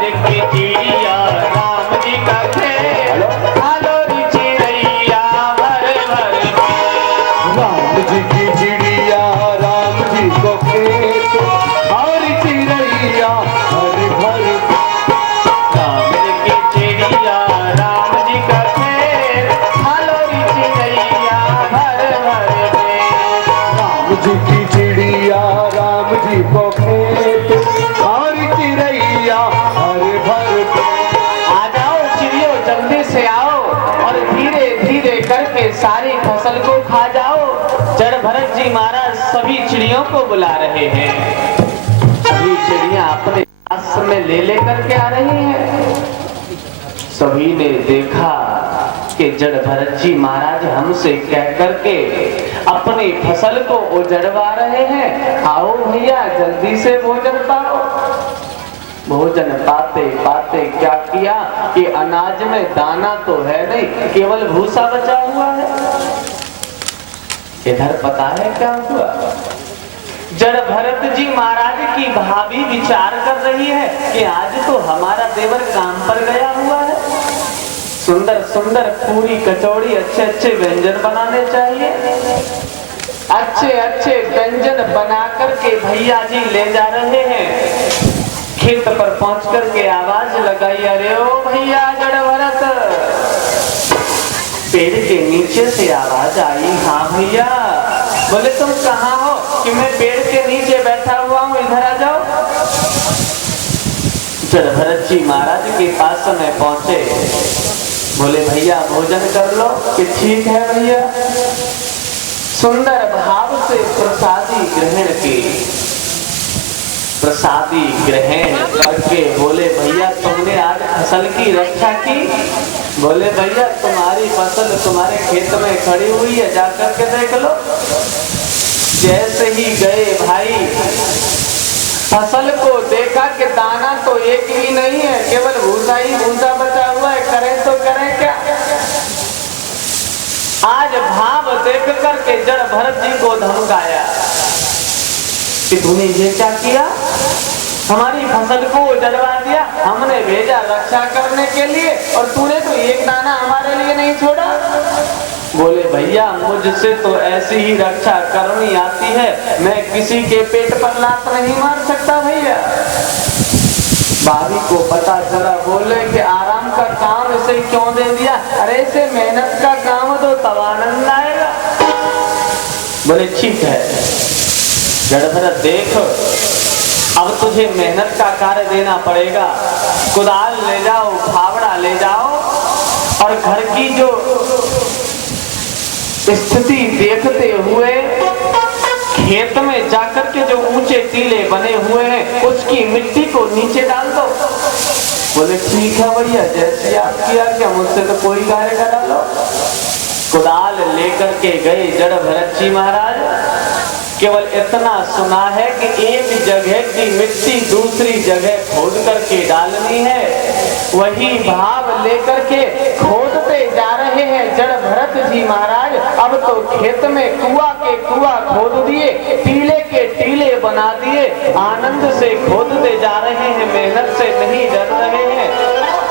जी की चिड़िया राम जी का खेल, हालो री चिड़ैया भर भर पेट। राम जी की चिड़िया राम जी को खेत, और चिड़ैया हर घर। राम जी की चिड़िया राम जी का खेल, हालो री चिड़ैया भर भर पेट। राम जी की चिड़िया राम जी को खेत, और चिड़ैया हर भर पेट। आ जाओ चिड़ियों जल्दी से आओ और धीरे धीरे करके सारी फसल को खा जाओ। जड़ भरत जी महाराज सभी चिड़ियों को बुला रहे हैं। सभी चिड़ियां अपने पास में ले करके आ रही हैं। सभी ने देखा कि जड़ भरत जी महाराज हमसे कह करके अपनी फसल को उजड़वा रहे हैं। आओ भैया जल्दी से भोजन पाओ। भोजन पाते पाते क्या किया कि अनाज में दाना तो है नहीं, केवल भूसा बचा हुआ है। इधर पता है क्या हुआ? जड़ भरत जी महाराज की भाभी विचार कर रही है कि आज तो हमारा देवर काम पर गया हुआ है। सुंदर सुंदर पूरी कचौड़ी अच्छे अच्छे व्यंजन बनाने चाहिए। अच्छे अच्छे व्यंजन बना करके भैया जी ले जा रहे हैं। खेत पर पहुंच करके आवाज लगाई, अरे ओ भैया जड़ भरत। पेड़ के नीचे से आवाज आई, हाँ भैया। बोले तुम कहाँ हो? कि मैं पेड़ के नीचे बैठा हुआ हूँ, इधर आ जाओ। जड़ भरत जी महाराज के पास में पहुंचे। बोले भैया भोजन कर लो। कि ठीक है भैया। सुंदर भाव से प्रसादी ग्रहण की। प्रसादी ग्रहण करके बोले भैया तुमने आज फसल की रक्षा की? बोले भैया तुम्हारी फसल तुम्हारे खेत में खड़ी हुई है, जाकर के देख लो। जैसे ही गए भाई, फसल को देखा कि दाना तो एक भी नहीं है, केवल भूसा ही भूसा बचा हुआ है। करें तो करें क्या? आज भाव देख करके जड़ भरत जी को धमकाया कि तूने ये क्या किया? हमारी फसल को उजड़वा दिया। हमने भेजा रक्षा करने के लिए और तूने तो एक दाना हमारे लिए नहीं छोड़ा। बोले भैया मुझसे तो ऐसी ही रक्षा करनी आती है, मैं किसी के पेट पर लात नहीं मार सकता भैया। भाभी को पता चला। बोले कि आराम का काम इसे क्यों दे दिया? अरे इसे मेहनत का काम तो तब आनंद आएगा। बोले ठीक है जड़ भरत देख, अब तुझे मेहनत का कार्य देना पड़ेगा। कुदाल ले जाओ, फावड़ा ले जाओ और घर की जो स्थिति देखते हुए खेत में जाकर के जो ऊंचे टीले बने हुए हैं उसकी मिट्टी को नीचे डाल दो। बोले ठीक है भैया, जैसे आप किया क्या, मुझसे तो कोई कार्य का डालो। कुदाल लेकर के गए जड़ भरत जी महाराज। केवल इतना सुना है कि एक जगह की मिट्टी दूसरी जगह खोद करके डालनी है। वही भाव लेकर के खोदते जा रहे हैं जड़ भरत जी महाराज। अब तो खेत में कुआं के कुआं खोद दिए, टीले के टीले बना दिए। आनंद से खोदते जा रहे हैं, मेहनत से नहीं डर रहे हैं।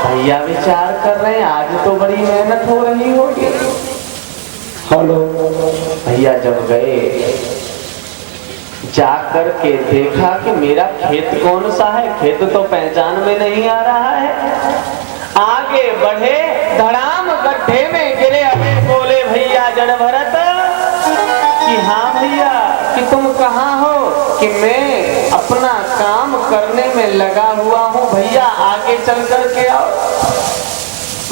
भैया विचार कर रहे हैं आज तो बड़ी मेहनत हो रही होगी। हेलो भैया जब गए जाकर के देखा कि मेरा खेत कौन सा है, खेत तो पहचान में नहीं आ रहा है। आगे बढ़े, धड़ाम गड्ढे में गिरे। अबे बोले भैया जड़ भरत कि हाँ भैया, कि तुम कहाँ हो? कि मैं अपना काम करने में लगा हुआ हूँ भैया, आगे चल कर के आओ।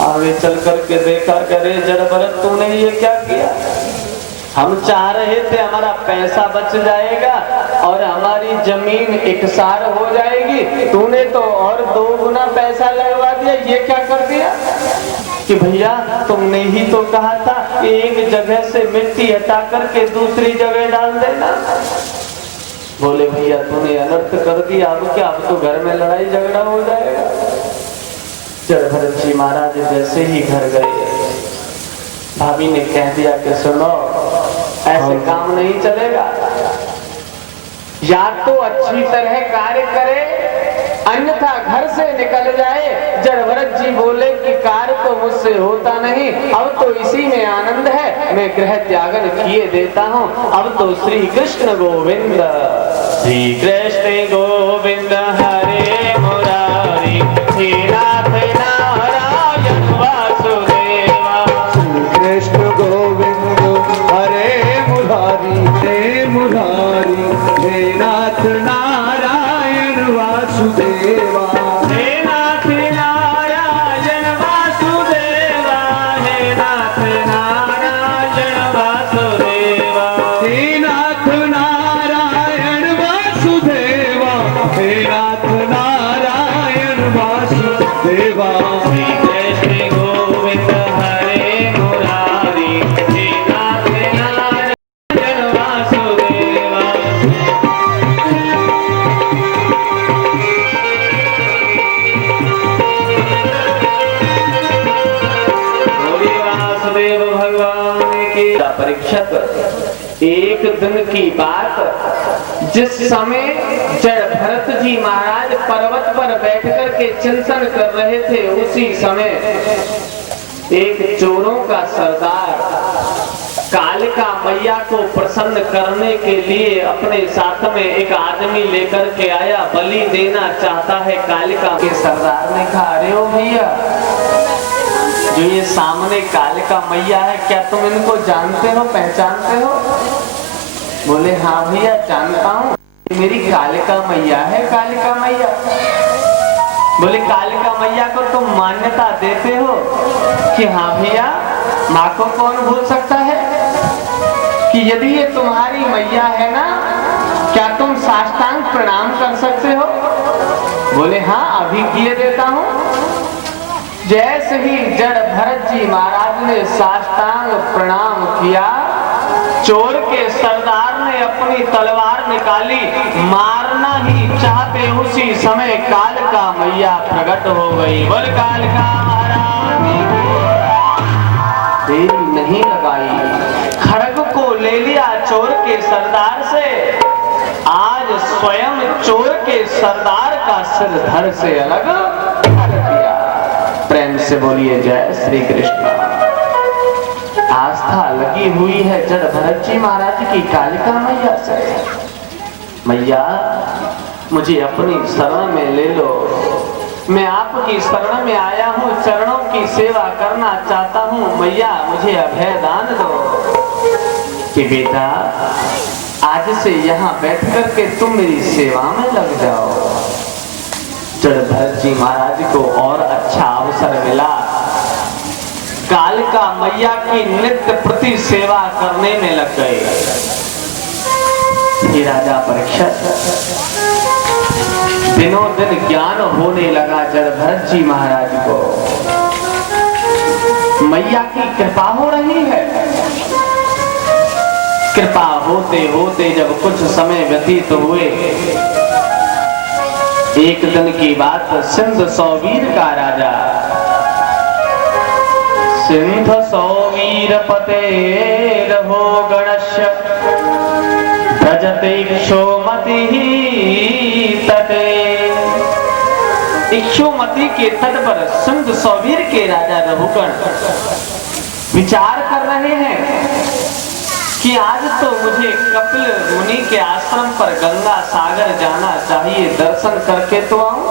आगे चल करके देखा, करे जड़ भरत तूने ये क्या किया? हम चाह रहे थे हमारा पैसा बच जाएगा और हमारी जमीन इकसार हो जाएगी, तूने तो और 2 गुना पैसा लगवा दिया। ये क्या कर दिया? कि भैया तुमने ही तो कहा था एक जगह से मिट्टी हटा करके दूसरी जगह डाल देना। बोले भैया तूने अनर्थ कर दिया, अब क्या, अब तो घर में लड़ाई झगड़ा हो जाएगा। जड़ भरत जी महाराज जैसे ही घर गए, भाभी ने कह दिया कि सुनो ऐसे काम नहीं चलेगा, या तो अच्छी तरह कार्य करे अन्यथा घर से निकल मुझसे होता नहीं, अब तो इसी में आनंद है, मैं गृह त्यागन किए देता हूँ। अब तो श्री कृष्ण गोविंद, श्री कृष्ण गोविंद हरे मुरारी, हे नाथ नारायण वासुदेवा। श्री कृष्ण गोविंद हरे मुरारी, हे मुरारी, हे नाथ नारायण वासुदेवा। परीक्षित, एक दिन की बात, जिस समय जड़ भरत जी महाराज पर्वत पर बैठ कर के चिंतन कर रहे थे, उसी समय एक चोरों का सरदार कालिका मैया को प्रसन्न करने के लिए अपने साथ में एक आदमी लेकर के आया, बलि देना चाहता है। कालिका के सरदार ने कहा, अरे ओ भैया, जो ये सामने कालिका मैया है, क्या तुम इनको जानते हो, पहचानते हो? बोले हाँ भैया जानता हूँ, मेरी कालिका मैया है। कालिका मैया बोले, कालिका मैया को तुम मान्यता देते हो? कि हाँ भैया, माँ को कौन भूल सकता है, कि यदि ये तुम्हारी मैया है ना, क्या तुम साष्टांग प्रणाम कर सकते हो? बोले हाँ, अभी किए देता हूँ। जैसे ही जड़ भरत जी महाराज ने साष्टांग प्रणाम किया, चोर के सरदार ने अपनी तलवार निकाली, मारना ही चाहते उसी समय कालिका मैया प्रकट हो गई। बोल कालिका महाराज, देरी नहीं लगाई, खड्ग को ले लिया चोर के सरदार से। आज स्वयं चोर के सरदार का सिर धड़ से अलग कर दिया। प्रेम से बोलिए जय श्री कृष्ण। आस्था लगी हुई है जड़ भरत जी महाराज की कालिका मैया से। मैया, मुझे अपनी शरण में ले लो, मैं आपकी शरण में आया हूँ, चरणों की सेवा करना चाहता हूँ। मैया, मुझे अभय दान दो। कि बेटा, आज से यहाँ बैठ कर के तुम मेरी सेवा में लग जाओ। जड़ भरत जी महाराज को और अच्छा अवसर मिला, कालिका मैया की नित्य प्रति सेवा करने में लग गए। ये राजा परीक्षित, दिनों दिन ज्ञान होने लगा जड़ भरत जी महाराज को। मैया की कृपा हो रही है। कृपा होते होते जब कुछ समय व्यतीत हुए, एक दिन की बात, सिंध सौवीर का राजा, सिंध सौवीर पते रहो गणस्य, भजते इक्षोमति तटे। इक्षोमति के तट पर सिंध सौवीर के राजा रघुगण विचार कर रहे हैं कि आज तो मुझे कपिल मुनि के आश्रम पर गंगा सागर जाना चाहिए, दर्शन करके तो आऊं।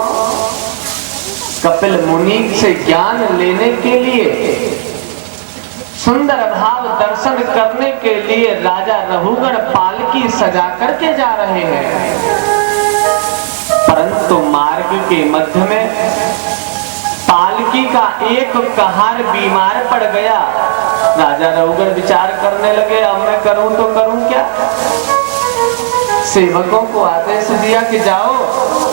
कपिल मुनि से ज्ञान लेने के लिए, सुंदर भाव दर्शन करने के लिए राजा रघुगण पालकी सजा करके जा रहे हैं। परंतु मार्ग के मध्य में पालकी का एक कहार बीमार पड़ गया। राजा रघुगण विचार करने लगे, अब मैं करूं तो करूं क्या। सेवकों को आदेश दिया कि जाओ,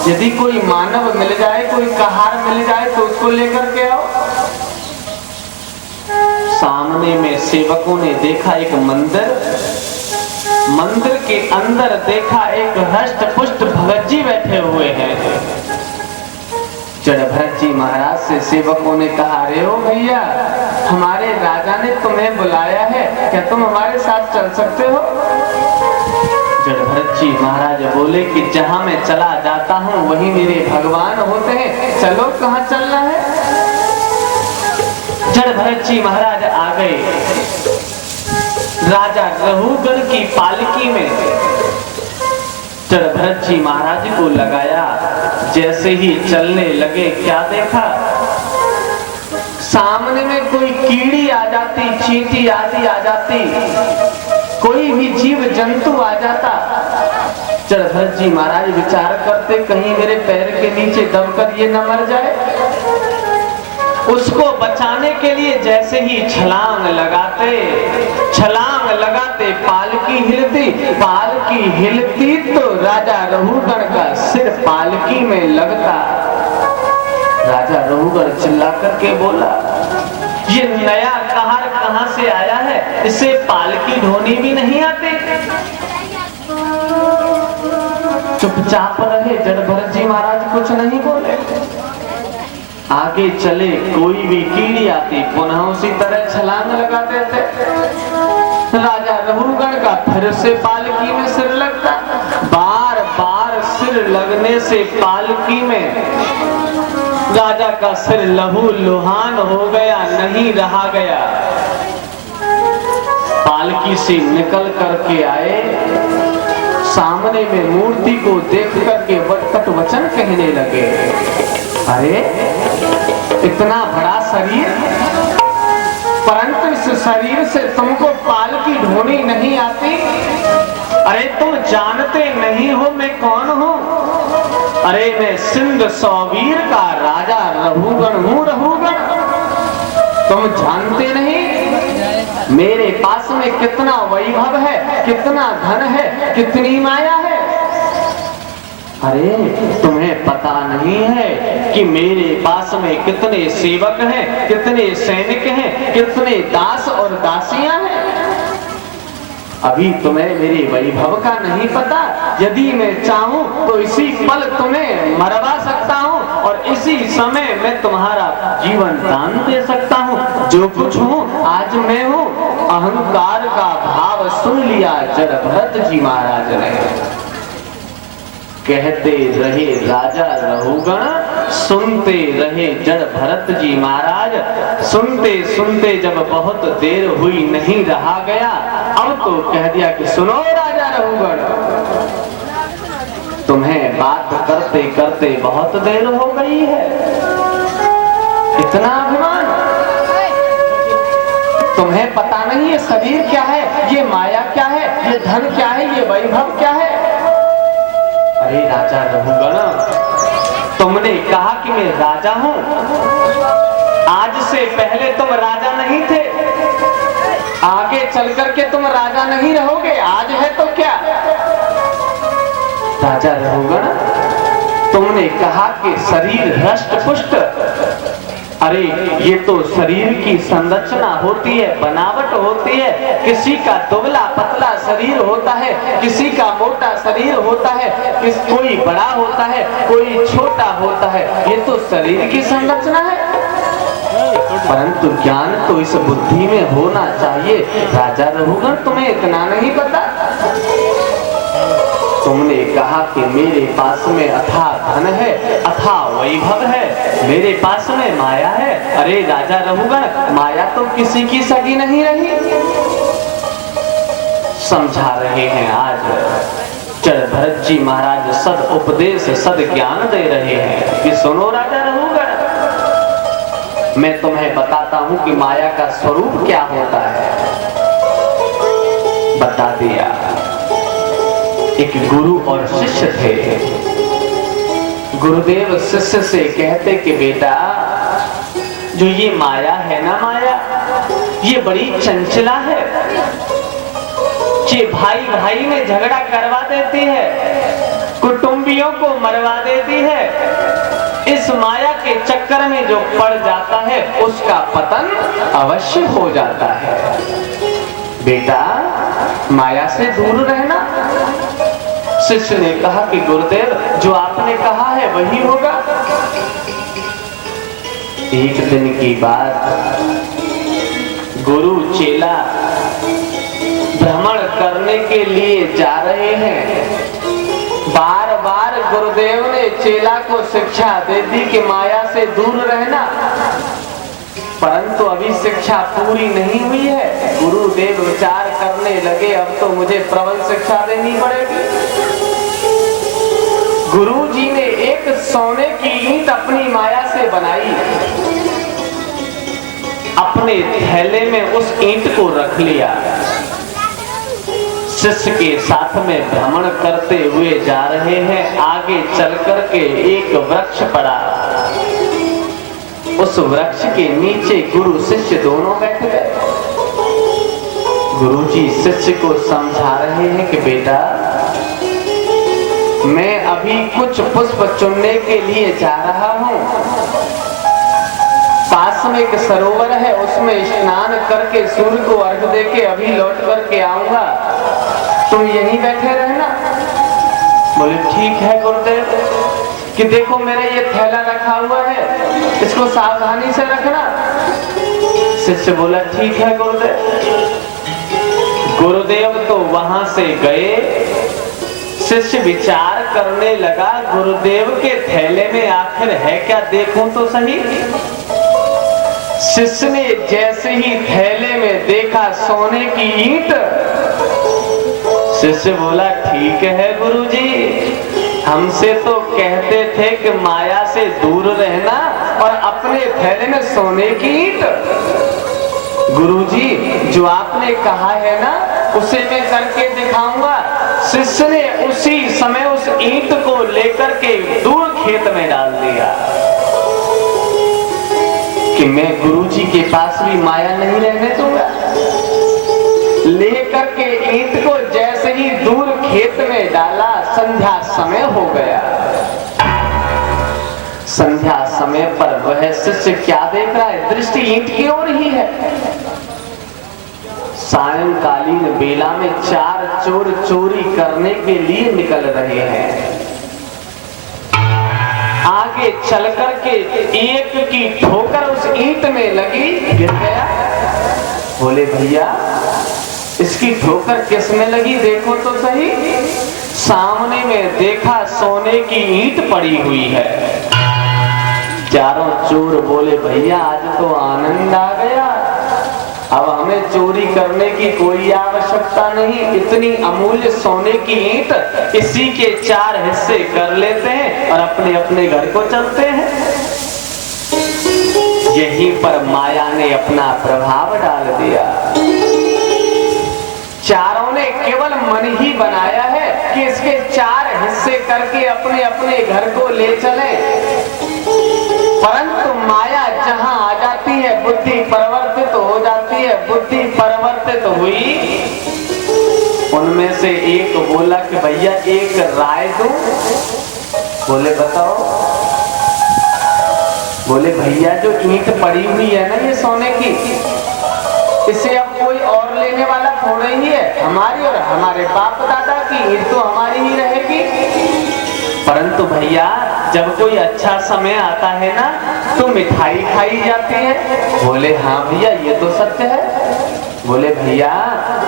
यदि कोई मानव मिल जाए, कोई कहार मिल जाए तो उसको लेकर के आओ। सामने में सेवकों ने देखा एक मंदिर, मंदिर के अंदर देखा एक हष्ट पुष्ट भगत जी बैठे हुए हैं। जड़ भरत जी महाराज से सेवकों ने कहा, अरे ओ भैया, हमारे राजा ने तुम्हें बुलाया है, क्या तुम हमारे साथ चल सकते हो? जड़ भरत जी महाराज बोले कि जहां मैं चला जाता हूं वहीं मेरे भगवान होते हैं, चलो कहां चलना है। जड़ जी महाराज आ गए। राजा रहुगण की पालकी में भरत जी महाराज को लगाया। जैसे ही चलने लगे, क्या देखा, सामने में कोई कीड़ी आ जाती, चींटी आदि आ जाती, कोई भी जीव जंतु आ जाता। भरत जी महाराज विचार करते, कहीं मेरे पैर के नीचे दबकर ये न मर जाए। उसको बचाने के लिए जैसे ही छलांग लगाते पालकी हिलती तो राजा रहुगण का सिर पालकी में लगता। राजा रहुगण चिल्ला करके बोला, ये नया कहार कहां से आया है, इसे पालकी ढोनी भी नहीं आती। चुपचाप रहे। भरत जी महाराज कुछ नहीं बोले। आगे चले, कोई भी कीड़ी आती, पुनः उसी तरह छलांग लगाते थे। राजा रहुगण का फिर से पालकी में सिर लगता। बार बार सिर लगने से पालकी में राजा का सिर लहू लुहान हो गया, नहीं रहा गया। पालकी से निकल करके आए, सामने में मूर्ति को देख करके कट वचन कहने लगे। अरे इतना बड़ा शरीर, परंतु इस शरीर से तुमको पालकी ढोनी नहीं आती। अरे तुम जानते नहीं हो मैं कौन हूँ? अरे मैं सिंध सौवीर का राजा रहुगण हूँ। रहुगण तुम जानते नहीं मेरे पास में कितना वैभव है, कितना धन है, कितनी माया है। अरे तुम्हें पता नहीं है कि मेरे पास में कितने सेवक हैं, कितने सैनिक हैं, कितने दास और दासियां हैं। अभी तुम्हें मेरे वैभव का नहीं पता। यदि मैं चाहूं तो इसी पल तुम्हें मरवा सकता हूं और इसी समय मैं तुम्हारा जीवन दान दे सकता हूं। जो कुछ हूं आज मैं हूं। अहंकार का भाव सुन लिया भरत जी महाराज ने। कहते रहे राजा रहुगण, सुनते रहे भरत जी महाराज। सुनते सुनते जब बहुत देर हुई, नहीं रहा गया, अब तो कह दिया कि सुनो राजा रहुगण, तुम्हें बात करते करते बहुत देर हो गई है। इतना अभिमान, तुम्हें पता नहीं ये शरीर क्या है, ये माया क्या है, ये धन क्या है, ये वैभव क्या है। अरे राजा रहुगण, तुमने कहा कि मैं राजा हूं। आज से पहले तुम राजा नहीं थे, आगे चल करके तुम राजा नहीं रहोगे। आज है तो क्या? राजा रहुगण, तुमने कहा कि शरीर हष्ट पुष्ट। अरे ये तो शरीर की संरचना होती है, बनावट होती है। किसी का दुबला पतला शरीर होता है, किसी का मोटा शरीर होता है, कोई बड़ा होता है, कोई छोटा होता है। ये तो शरीर की संरचना है, परंतु ज्ञान तो इस बुद्धि में होना चाहिए। राजा रहुगण, तुम्हें इतना नहीं पता? तुमने कहा कि मेरे पास में अथाह धन है, अथाह वैभव है, मेरे पास में माया है। अरे राजा रहुगण, माया तो किसी की सगी नहीं रही। समझा रहे हैं आज भरत जी महाराज, सद उपदेश सद ज्ञान दे रहे हैं कि सुनो राजा रहुगण, मैं तुम्हें बताता हूं कि माया का स्वरूप क्या होता है। बता दिया। एक गुरु और शिष्य थे। गुरुदेव शिष्य से कहते कि बेटा, जो ये माया है ना, माया ये बड़ी चंचला है। ये भाई भाई में झगड़ा करवा देती है, कुटुंबियों को मरवा देती है। इस माया के चक्कर में जो पड़ जाता है उसका पतन अवश्य हो जाता है। बेटा, माया से दूर रहना। शिष्य ने कहा कि गुरुदेव, जो आपने कहा है वही होगा। एक दिन की बात, गुरु चेला भ्रमण करने के लिए जा रहे हैं। बार बार गुरुदेव ने चेला को शिक्षा दे दी कि माया से दूर रहना। परंतु अभी शिक्षा पूरी नहीं हुई है। गुरुदेव विचार करने लगे, अब तो मुझे प्रबल शिक्षा देनी पड़ेगी। गुरुजी ने एक सोने की ईंट अपनी माया से बनाई, अपने थैले में उस ईंट को रख लिया, शिष्य के साथ में भ्रमण करते हुए जा रहे हैं। आगे चल करके एक वृक्ष पड़ा, उस वृक्ष के नीचे गुरु शिष्य दोनों बैठ गए। गुरुजी शिष्य को समझा रहे हैं कि बेटा, मैं अभी कुछ पुष्प चुनने के लिए जा रहा हूं, पास में एक सरोवर है, उसमें स्नान करके सूर्य को अर्घ देके अभी लौट करके आऊंगा, तुम यहीं बैठे रहना। बोले ठीक है गुरुदेव, कि देखो मेरा ये थैला रखा हुआ है, इसको सावधानी से रखना। शिष्य बोला ठीक है गुरुदेव। गुरुदेव तो वहां से गए। शिष्य विचार करने लगा, गुरुदेव के थैले में आखिर है क्या, देखूं तो सही। शिष्य ने जैसे ही थैले में देखा सोने की ईंट, शिष्य बोला ठीक है गुरुजी, हमसे तो कहते थे कि माया से दूर रहना और अपने थैले में सोने की ईंट। गुरुजी जो आपने कहा है ना, उसे मैं करके दिखाऊंगा। शिष्य ने उसी समय उस ईंट को लेकर के दूर खेत में डाल दिया कि मैं गुरुजी के पास भी माया नहीं रहने दूंगा। लेकर के ईंट को जैसे ही दूर खेत में डाला, संध्या समय हो गया। संध्या समय पर वह शिष्य क्या देख रहा है, दृष्टि ईंट की ओर ही है। सायंकालीन बेला में 4 चोर चोरी करने के लिए निकल रहे हैं। आगे चल करके एक की ठोकर उस ईंट में लगी, गिर गया। बोले भैया इसकी ठोकर किस में लगी, देखो तो सही। सामने में देखा सोने की ईंट पड़ी हुई है। चारों चोर बोले भैया आज तो आनंद आ गया, अब हमें चोरी करने की कोई आवश्यकता नहीं, इतनी अमूल्य सोने की ईंट इसी के 4 हिस्से कर लेते हैं और अपने अपने घर को चलते हैं। यहीं पर माया ने अपना प्रभाव डाल दिया। चारों ने केवल मन ही बनाया है कि इसके 4 हिस्से करके अपने अपने घर को ले चले, परंतु माया जहां आ जाती है बुद्धि परिवर्तित हो जाती है। बुद्धि परिवर्तित हुई, उनमें से एक बोला कि भैया एक राय दूं। बोले बताओ। बोले भैया जो ईंट पड़ी हुई है ना ये सोने की, इसे अब कोई और लेने वाला थोड़ा ही है, हमारी और हमारे बाप दादा की ईंट तो हमारी ही रहेगी। परंतु भैया जब कोई अच्छा समय आता है ना तो मिठाई खाई जाती है। बोले हाँ भैया ये तो सत्य है। बोले भैया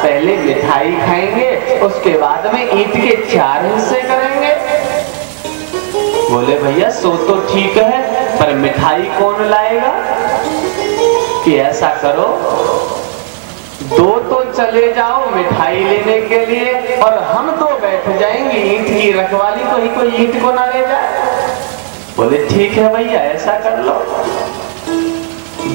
पहले मिठाई खाएंगे, उसके बाद में ईंट के 4 हिस्से करेंगे। बोले भैया सो तो ठीक है, पर मिठाई कौन लाएगा? कि ऐसा करो 2 तो चले जाओ मिठाई लेने के लिए और हम तो बैठ जाएंगे ईंट की रखवाली, कोई ईंट को ना ले जाए। बोले ठीक है भैया ऐसा कर लो।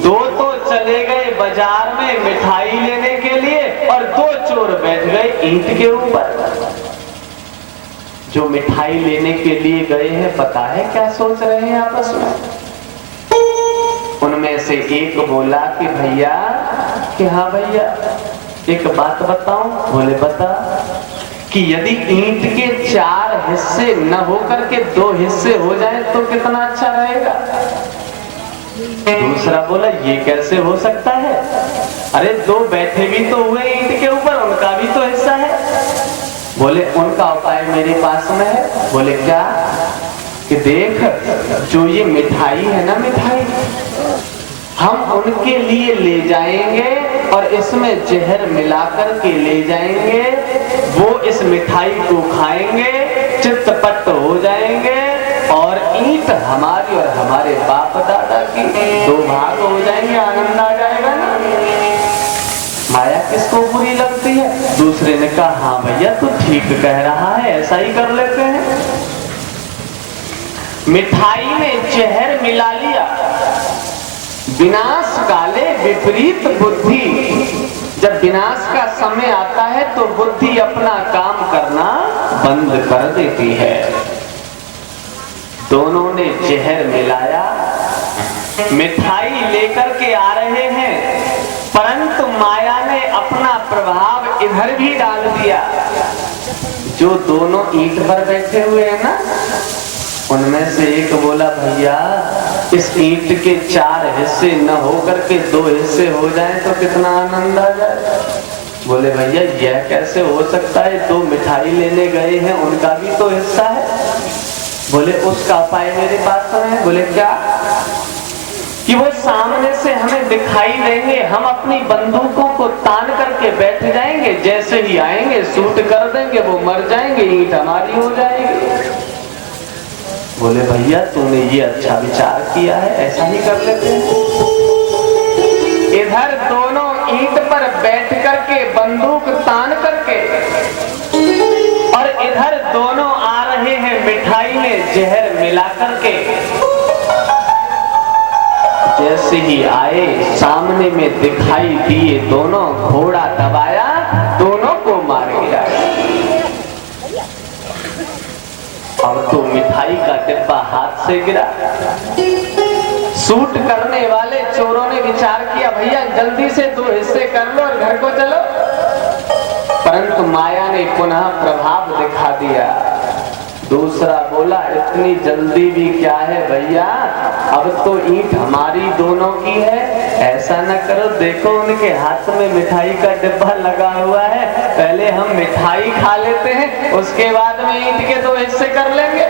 2 तो चले गए बाजार में मिठाई लेने के लिए और 2 चोर बैठ गए ईंट के ऊपर। जो मिठाई लेने के लिए गए हैं पता है क्या सोच रहे हैं आपस में? उनमें से एक बोला कि भैया कि हाँ भैया एक बात बताऊं। बोले बता। कि यदि ईंट के 4 हिस्से न होकर के 2 हिस्से हो जाए तो कितना अच्छा रहेगा। दूसरा बोला ये कैसे हो सकता है, अरे 2 बैठे भी तो हुए ईंट के ऊपर, उनका भी तो हिस्सा है। बोले उनका उपाय मेरे पास में है। बोले क्या? कि देख जो ये मिठाई है ना, मिठाई हम उनके लिए ले जाएंगे और इसमें जहर मिलाकर के ले जाएंगे, वो इस मिठाई को खाएंगे, चित्तपट हो जाएंगे और ईंट हमारी और हमारे बाप दादा की, दो भाग हो जाएंगे, आनंद आ जाएगा ना। माया किसको बुरी लगती है? दूसरे ने कहा हाँ भैया तू ठीक कह रहा है, ऐसा ही कर लेते हैं। मिठाई में जहर मिला लिया, विनाश काले विपरीत बुद्धि। जब विनाश का समय आता है तो बुद्धि अपना काम करना बंद कर देती है। दोनों ने जहर मिलाया, मिठाई लेकर के आ रहे हैं, परंतु माया ने अपना प्रभाव इधर भी डाल दिया। जो दोनों ईंट पर बैठे हुए हैं ना, उनमें से एक बोला भैया इस ईंट के 4 हिस्से न होकर के 2 हिस्से हो जाएं तो कितना आनंद आ जाए। बोले भैया यह कैसे हो सकता है, 2 मिठाई लेने गए हैं उनका भी तो हिस्सा है। बोले उसका उपाय मेरे पास तो है। बोले क्या? कि वो सामने से हमें दिखाई देंगे, हम अपनी बंदूकों को तान करके बैठ जाएंगे, जैसे ही आएंगे शूट कर देंगे, वो मर जाएंगे, ईंट हमारी हो जाएगी। बोले भैया तूने ये अच्छा विचार किया है, ऐसा ही कर लेते हैं। इधर दोनों ईंट पर बैठ करके बंदूक तान करके, और इधर दोनों आ रहे हैं मिठाई में जहर मिला करके। जैसे ही आए सामने में दिखाई दिए दोनों, घोड़ा दबाया, दोनों को मार गिरा। अब तो मिठाई का डिब्बा हाथ से गिरा। शूट करने वाले चोरों ने विचार किया भैया जल्दी से 2 हिस्से कर लो और घर को चलो, परंतु माया ने पुनः प्रभाव दिखा दिया। दूसरा बोला इतनी जल्दी भी क्या है भैया, अब तो ईंट हमारी दोनों की है, ऐसा न करो, देखो उनके हाथ में मिठाई का डिब्बा लगा हुआ है, पहले हम मिठाई खा लेते हैं, उसके बाद में ईंट के 2 हिस्से कर लेंगे।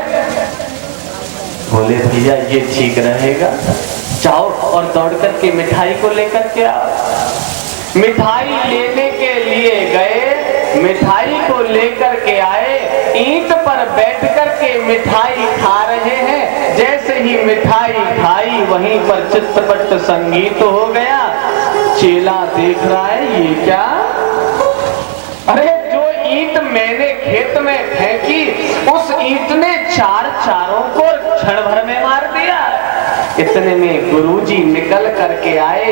बोले भैया ये ठीक रहेगा, जाओ और दौड़ करके मिठाई को लेकर के आओ। मिठाई लेने के लिए गए, मिठाई को लेकर के आए, ईंट पर बैठ करके मिठाई खा रहे हैं। जैसे ही मिठाई खाई वहीं पर चित्तपट संगीत हो गया। चेला देख रहा है ये क्या, अरे जो ईंट मैंने खेत में फेंकी उस ईंट ने 4 चारों को क्षण भर में मार दिया। इतने में गुरुजी निकल करके आए,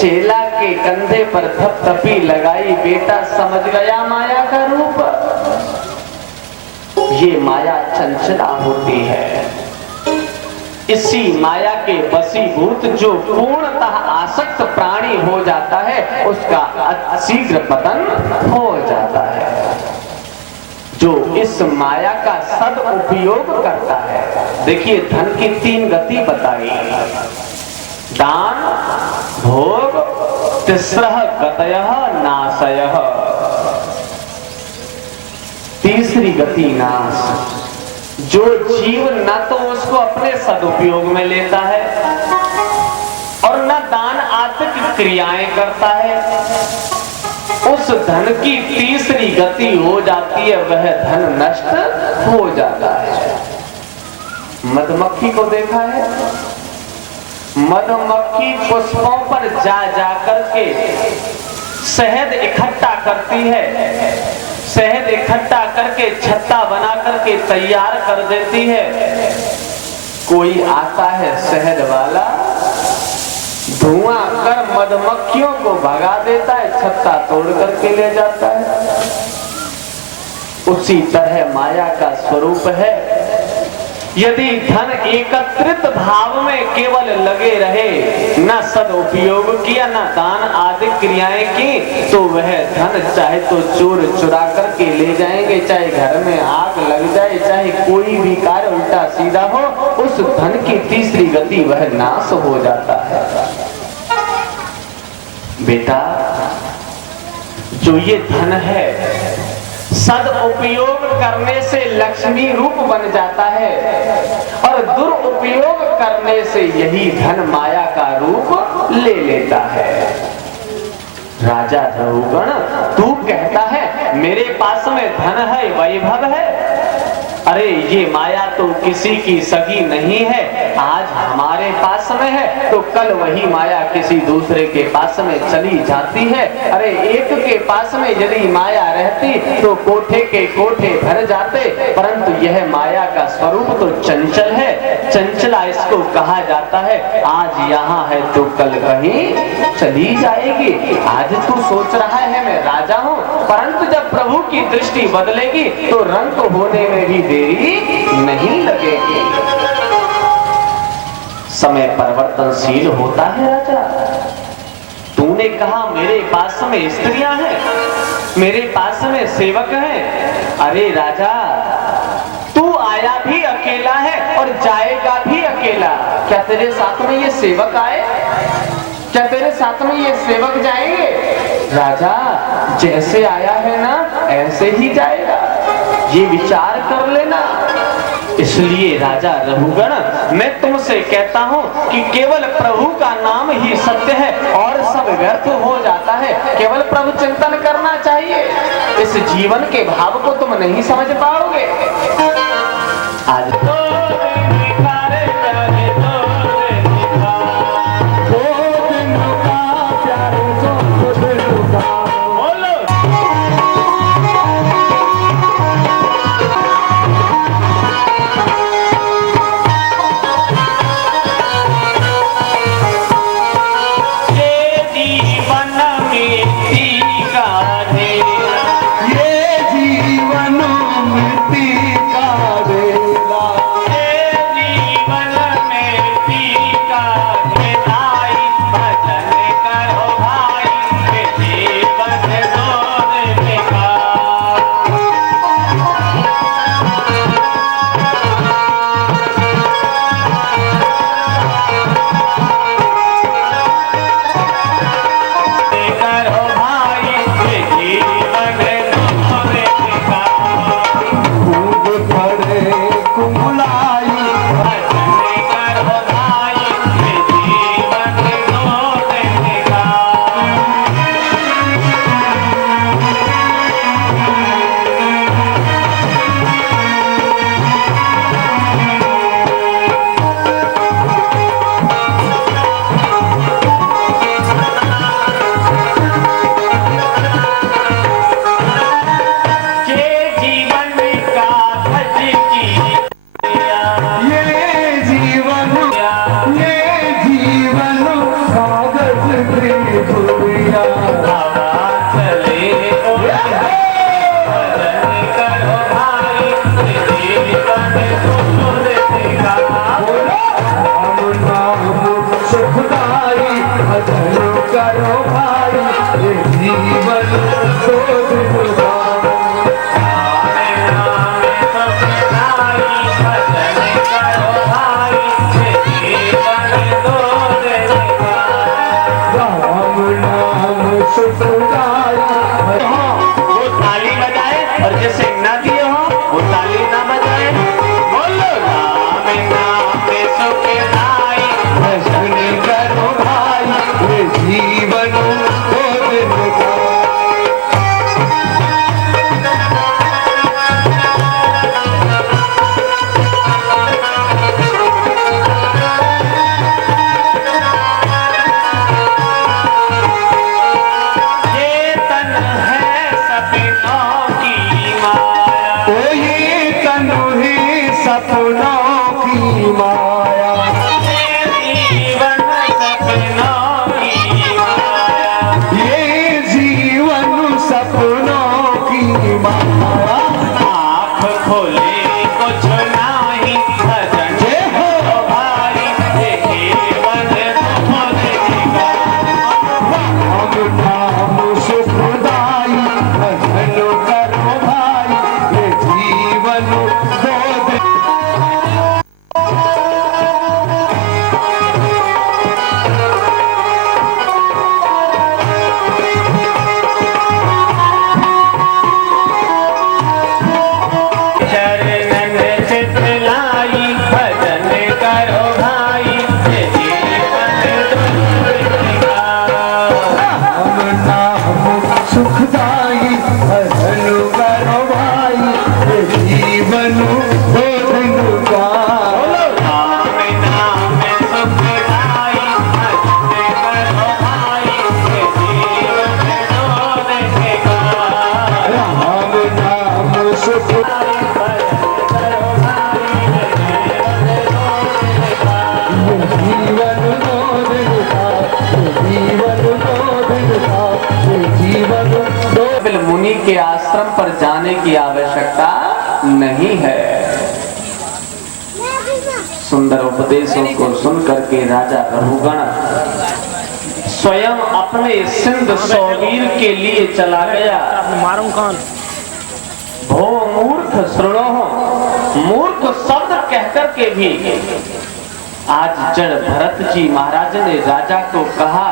चेला के कंधे पर थपथपी लगाई, बेटा समझ गया माया का रूप। ये माया चंचला होती है, इसी माया के वशीभूत जो पूर्णतः आसक्त प्राणी हो जाता है उसका शीघ्र पतन हो जाता है। जो इस माया का सदुपयोग करता है, देखिए धन की 3 गति बताई, दान, भोग, तिस्रः गतयः नाशयः। तीसरी गति नाश। जो जीव न तो उसको अपने सदुपयोग में लेता है और न दान आदि की क्रियाएं करता है, उस धन की तीसरी गति हो जाती है, वह धन नष्ट हो जाता है। मधुमक्खी को देखा है, मधुमक्खी पुष्पों पर जा जा करके शहद इकट्ठा करती है, शहद इकट्ठा करके छत्ता बना करके तैयार कर देती है। कोई आता है शहद वाला, धुआं कर मधुमक्खियों को भगा देता है, छत्ता तोड़ करके ले जाता है। उसी तरह माया का स्वरूप है। यदि धन एकत्रित भाव में केवल लगे रहे, न सदुपयोग किया, न दान आदि क्रियाएं की, तो वह धन चाहे तो चोर चुरा करके ले जाएंगे, चाहे घर में आग लग जाए, चाहे कोई भी कार्य उल्टा सीधा हो, उस धन की तीसरी गति वह नाश हो जाता है। बेटा जो ये धन है सदुपयोग करने से लक्ष्मी रूप बन जाता है और दुरुपयोग करने से यही धन माया का रूप ले लेता है। राजा रघुगण तू कहता है मेरे पास में धन है, वैभव है, अरे ये माया तो किसी की सगी नहीं है, आज हमारे पास में है तो कल वही माया किसी दूसरे के पास में चली जाती है। अरे एक के पास में यदि माया रहती तो कोठे के कोठे भर जाते, परंतु यह माया का स्वरूप तो चंचल है, चंचला इसको कहा जाता है। आज यहाँ है तो कल कहीं चली जाएगी। आज तू सोच रहा है मैं राजा हूँ, परंतु जब प्रभु की दृष्टि बदलेगी तो रंग होने में भी देरी नहीं लगेगी। समय परिवर्तनशील होता है राजा। तूने कहा मेरे पास में स्त्रियां हैं, मेरे पास में सेवक हैं। अरे राजा, तू आया भी अकेला है और जाएगा भी अकेला। क्या तेरे साथ में ये सेवक आए? क्या तेरे साथ में ये सेवक जाएंगे? राजा, जैसे आया है ना ऐसे ही जाएगा, ये विचार कर लेना। इसलिए राजा रघुगण, मैं तुमसे कहता हूँ कि केवल प्रभु का नाम ही सत्य है और सब व्यर्थ हो जाता है। केवल प्रभु चिंतन करना चाहिए। इस जीवन के भाव को तुम नहीं समझ पाओगे। आज जीवन के आश्रम पर जाने की आवश्यकता नहीं है। सुंदर उपदेशों को सुन करके राजा रघुगण स्वयं अपने सिंध सौवीर के लिए चला गया। भो मूर्ख श्रृणोह, मूर्ख शब्द कहकर के भी आज जड़ भरत जी महाराज ने राजा को कहा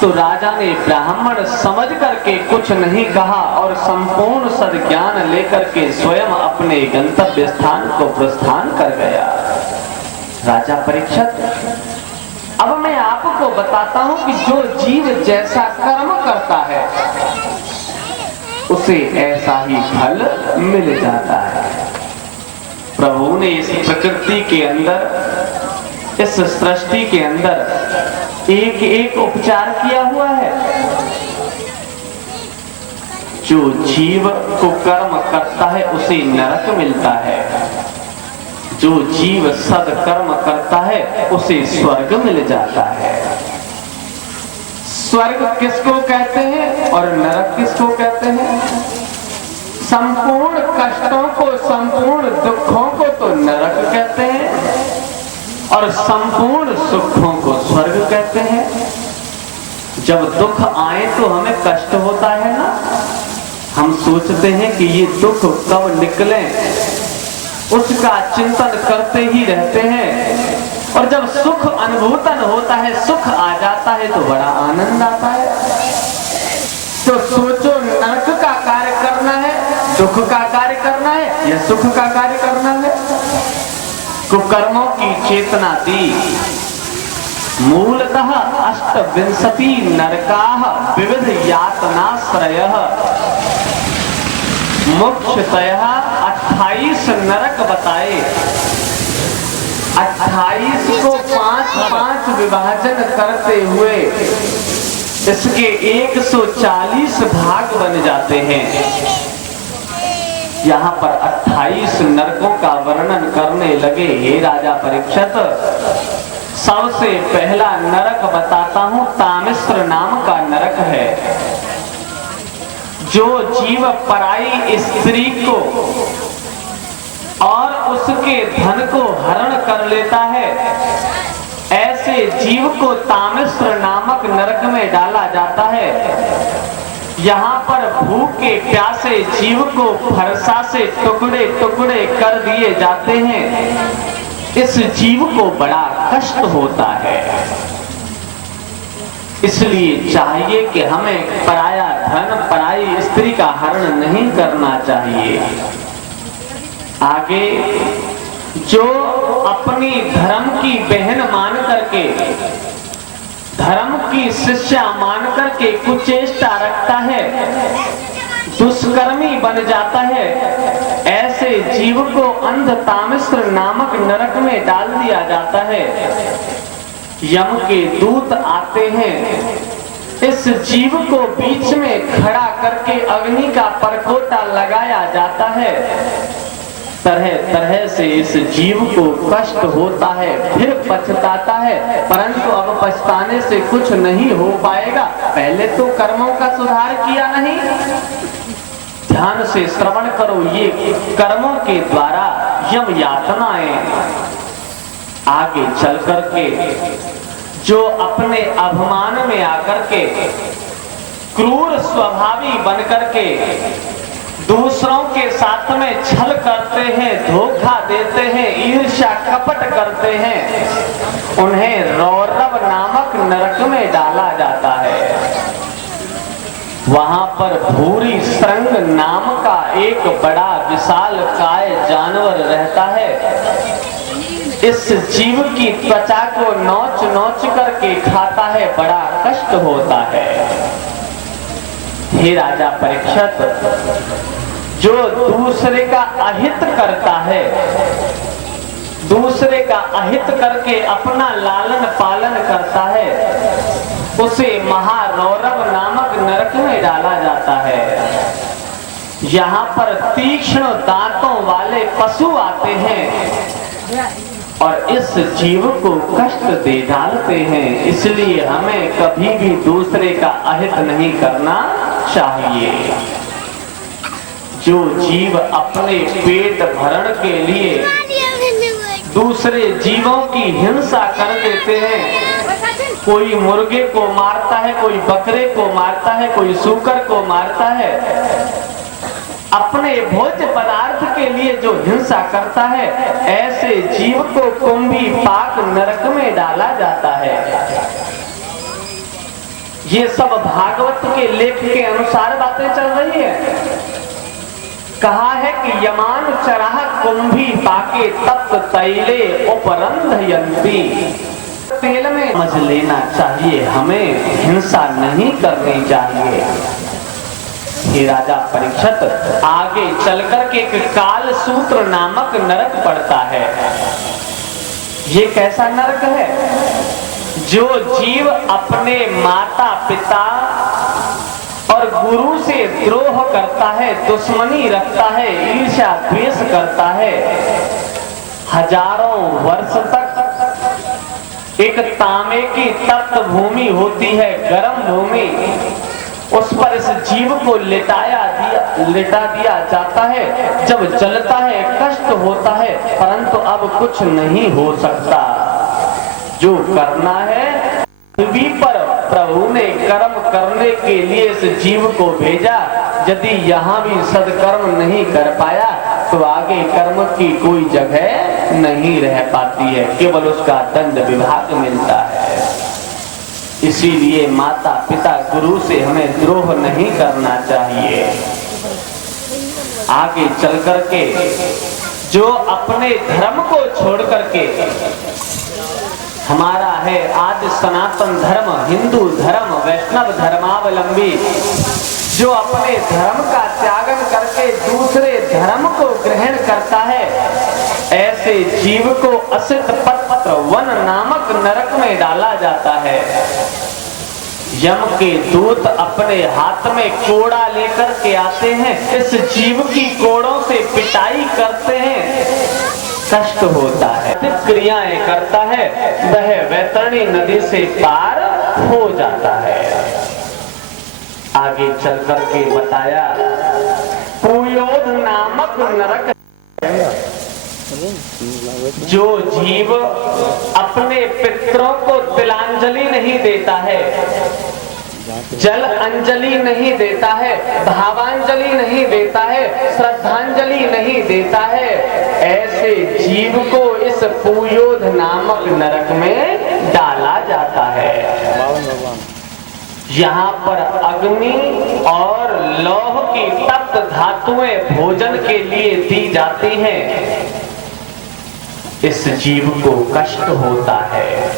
तो राजा ने ब्राह्मण समझ करके कुछ नहीं कहा और संपूर्ण सद्ज्ञान लेकर के स्वयं अपने गंतव्य स्थान को प्रस्थान कर गया। राजा परीक्षित, अब मैं आपको बताता हूं कि जो जीव जैसा कर्म करता है उसे ऐसा ही फल मिल जाता है। प्रभु ने इस प्रकृति के अंदर, इस सृष्टि के अंदर एक एक उपचार किया हुआ है। जो जीव को कर्म करता है उसे नरक मिलता है, जो जीव सदकर्म करता है उसे स्वर्ग मिल जाता है। स्वर्ग किसको कहते हैं और नरक किसको कहते हैं? संपूर्ण कष्टों को, संपूर्ण दुखों को तो नरक कहते हैं और संपूर्ण सुखों को स्वर्ग कहते हैं। जब दुख आए तो हमें कष्ट होता है ना, हम सोचते हैं कि ये दुख कब निकले, उसका चिंतन करते ही रहते हैं। और जब सुख अनुभूतन होता है, सुख आ जाता है तो बड़ा आनंद आता है। तो सोचो, नरक का कार्य करना है, दुख का कार्य करना है या सुख का कार्य करना है? कुकर्मों की चेतना दी। मूलतः 28 नरकाः विविध यातनाश्रयः, मुख्यतः 28 नरक बताए। 28 को 5-5 विभाजन करते हुए इसके 140 भाग बन जाते हैं। यहाँ पर 28 नरकों का वर्णन करने लगे। हे राजा परीक्षित, सबसे पहला नरक बताता हूं, तामिश्र नाम का नरक है। जो जीव पराई स्त्री को और उसके धन को हरण कर लेता है, ऐसे जीव को तामिश्र नामक नरक में डाला जाता है। यहाँ पर भूखे प्यासे जीव को फरसा से टुकड़े टुकड़े कर दिए जाते हैं। इस जीव को बड़ा कष्ट होता है। इसलिए चाहिए कि हमें पराया धन, पराई स्त्री का हरण नहीं करना चाहिए। आगे, जो अपनी धर्म की बहन मान करके, धर्म की शिष्या मान करके कुचेष्टा रखता है, दुष्कर्मी बन जाता है, ऐसे जीव को अंध तामिश्र नामक नरक में डाल दिया जाता है। यम के दूत आते हैं, इस जीव को बीच में खड़ा करके अग्नि का परखोटा लगाया जाता है। तरह तरह से इस जीव को कष्ट होता है, फिर पछताता है, परंतु अब पछताने से कुछ नहीं हो पाएगा। पहले तो कर्मों का सुधार किया नहीं। ध्यान से श्रवण करो, ये कर्मों के द्वारा यम यातनाएं आगे चल करके जो अपने अभिमान में आकर के क्रूर स्वभावी बन करके दूसरों के साथ में छल करते हैं, धोखा देते हैं, ईर्ष्या कपट करते हैं, उन्हें रौरव नामक नरक में डाला जाता है। वहां पर भूरी श्रृंग नाम का एक बड़ा विशाल काय जानवर रहता है। इस जीव की त्वचा को नोच नोच करके खाता है, बड़ा कष्ट होता है। हे राजा परीक्षित, जो दूसरे का अहित करता है, दूसरे का अहित करके अपना लालन पालन करता है, उसे महारौरव नामक नरक में डाला जाता है। यहाँ पर तीक्ष्ण दांतों वाले पशु आते हैं और इस जीव को कष्ट दे डालते हैं। इसलिए हमें कभी भी दूसरे का अहित नहीं करना चाहिए। जो जीव अपने पेट भरण के लिए दूसरे जीवों की हिंसा कर देते हैं, कोई मुर्गे को मारता है, कोई बकरे को मारता है, कोई सूकर को मारता है, अपने भोज्य पदार्थ के लिए जो हिंसा करता है, ऐसे जीव को कुंभी पाक नरक में डाला जाता है। ये सब भागवत के लेख के अनुसार बातें चल रही है। कहा है कि यमान चराह कुंभी पाके तप्त तैले उपरंधयंती। तेल में समझ लेना चाहिए, हमें हिंसा नहीं करनी चाहिए। ये राजा परीक्षित आगे चलकर के एक काल सूत्र नामक नरक पड़ता है। ये कैसा नरक है? जो जीव अपने माता पिता और गुरु से द्रोह करता है, दुश्मनी रखता है, ईर्ष्या द्वेष करता है, हजारों वर्ष तक एक तांबे की तप्त भूमि होती है, गर्म भूमि, उस पर इस जीव को लिटा दिया जाता है। जब जलता है कष्ट होता है, परंतु अब कुछ नहीं हो सकता। जो करना है पृथ्वी पर प्रभु ने कर्म करने के लिए इस जीव को भेजा। यदि यहाँ भी सदकर्म नहीं कर पाया तो आगे कर्म की कोई जगह नहीं रह पाती है, केवल उसका दंड विभाग मिलता है। इसीलिए माता पिता गुरु से हमें द्रोह नहीं करना चाहिए। आगे चल करके जो अपने धर्म को छोड़ करके, हमारा है आज सनातन धर्म, हिंदू धर्म, वैष्णव धर्मावलंबी, जो अपने धर्म का त्यागन करके दूसरे धर्म को ग्रहण करता है, ऐसे जीव को असित पत्र वन नामक नरक में डाला जाता है। यम के दूत अपने हाथ में कोड़ा लेकर के आते हैं, इस जीव की कोड़ों से पिटाई करते हैं, कष्ट होता है, क्रियाएं करता है, वह वैतरणी नदी से पार हो जाता है। आगे चल करके बताया पुयोध नामक नरक, जो जीव अपने पितरों को तिलांजलि नहीं देता है, जल अंजलि नहीं देता है, भावांजलि नहीं देता है, श्रद्धांजलि नहीं देता है, ऐसे जीव को इस पुयोध नामक नरक में डाला जाता है। यहाँ पर अग्नि और लौह की तप्त धातुएं भोजन के लिए दी जाती हैं। इस जीव को कष्ट होता है,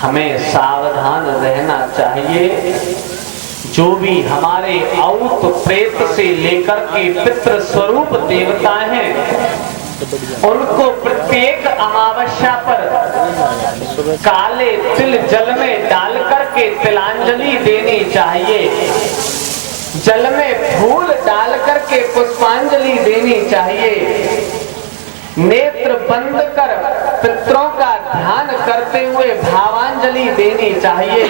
हमें सावधान रहना चाहिए। जो भी हमारे औत प्रेत से लेकर के पितृ स्वरूप देवता हैं, उनको प्रत्येक अमावस्या पर काले तिल जल में डाल करके तिलांजलि देनी चाहिए, जल में फूल डाल करके पुष्पांजलि देनी चाहिए, नेत्र बंद कर पितरों का ध्यान करते हुए भावांजलि देनी चाहिए,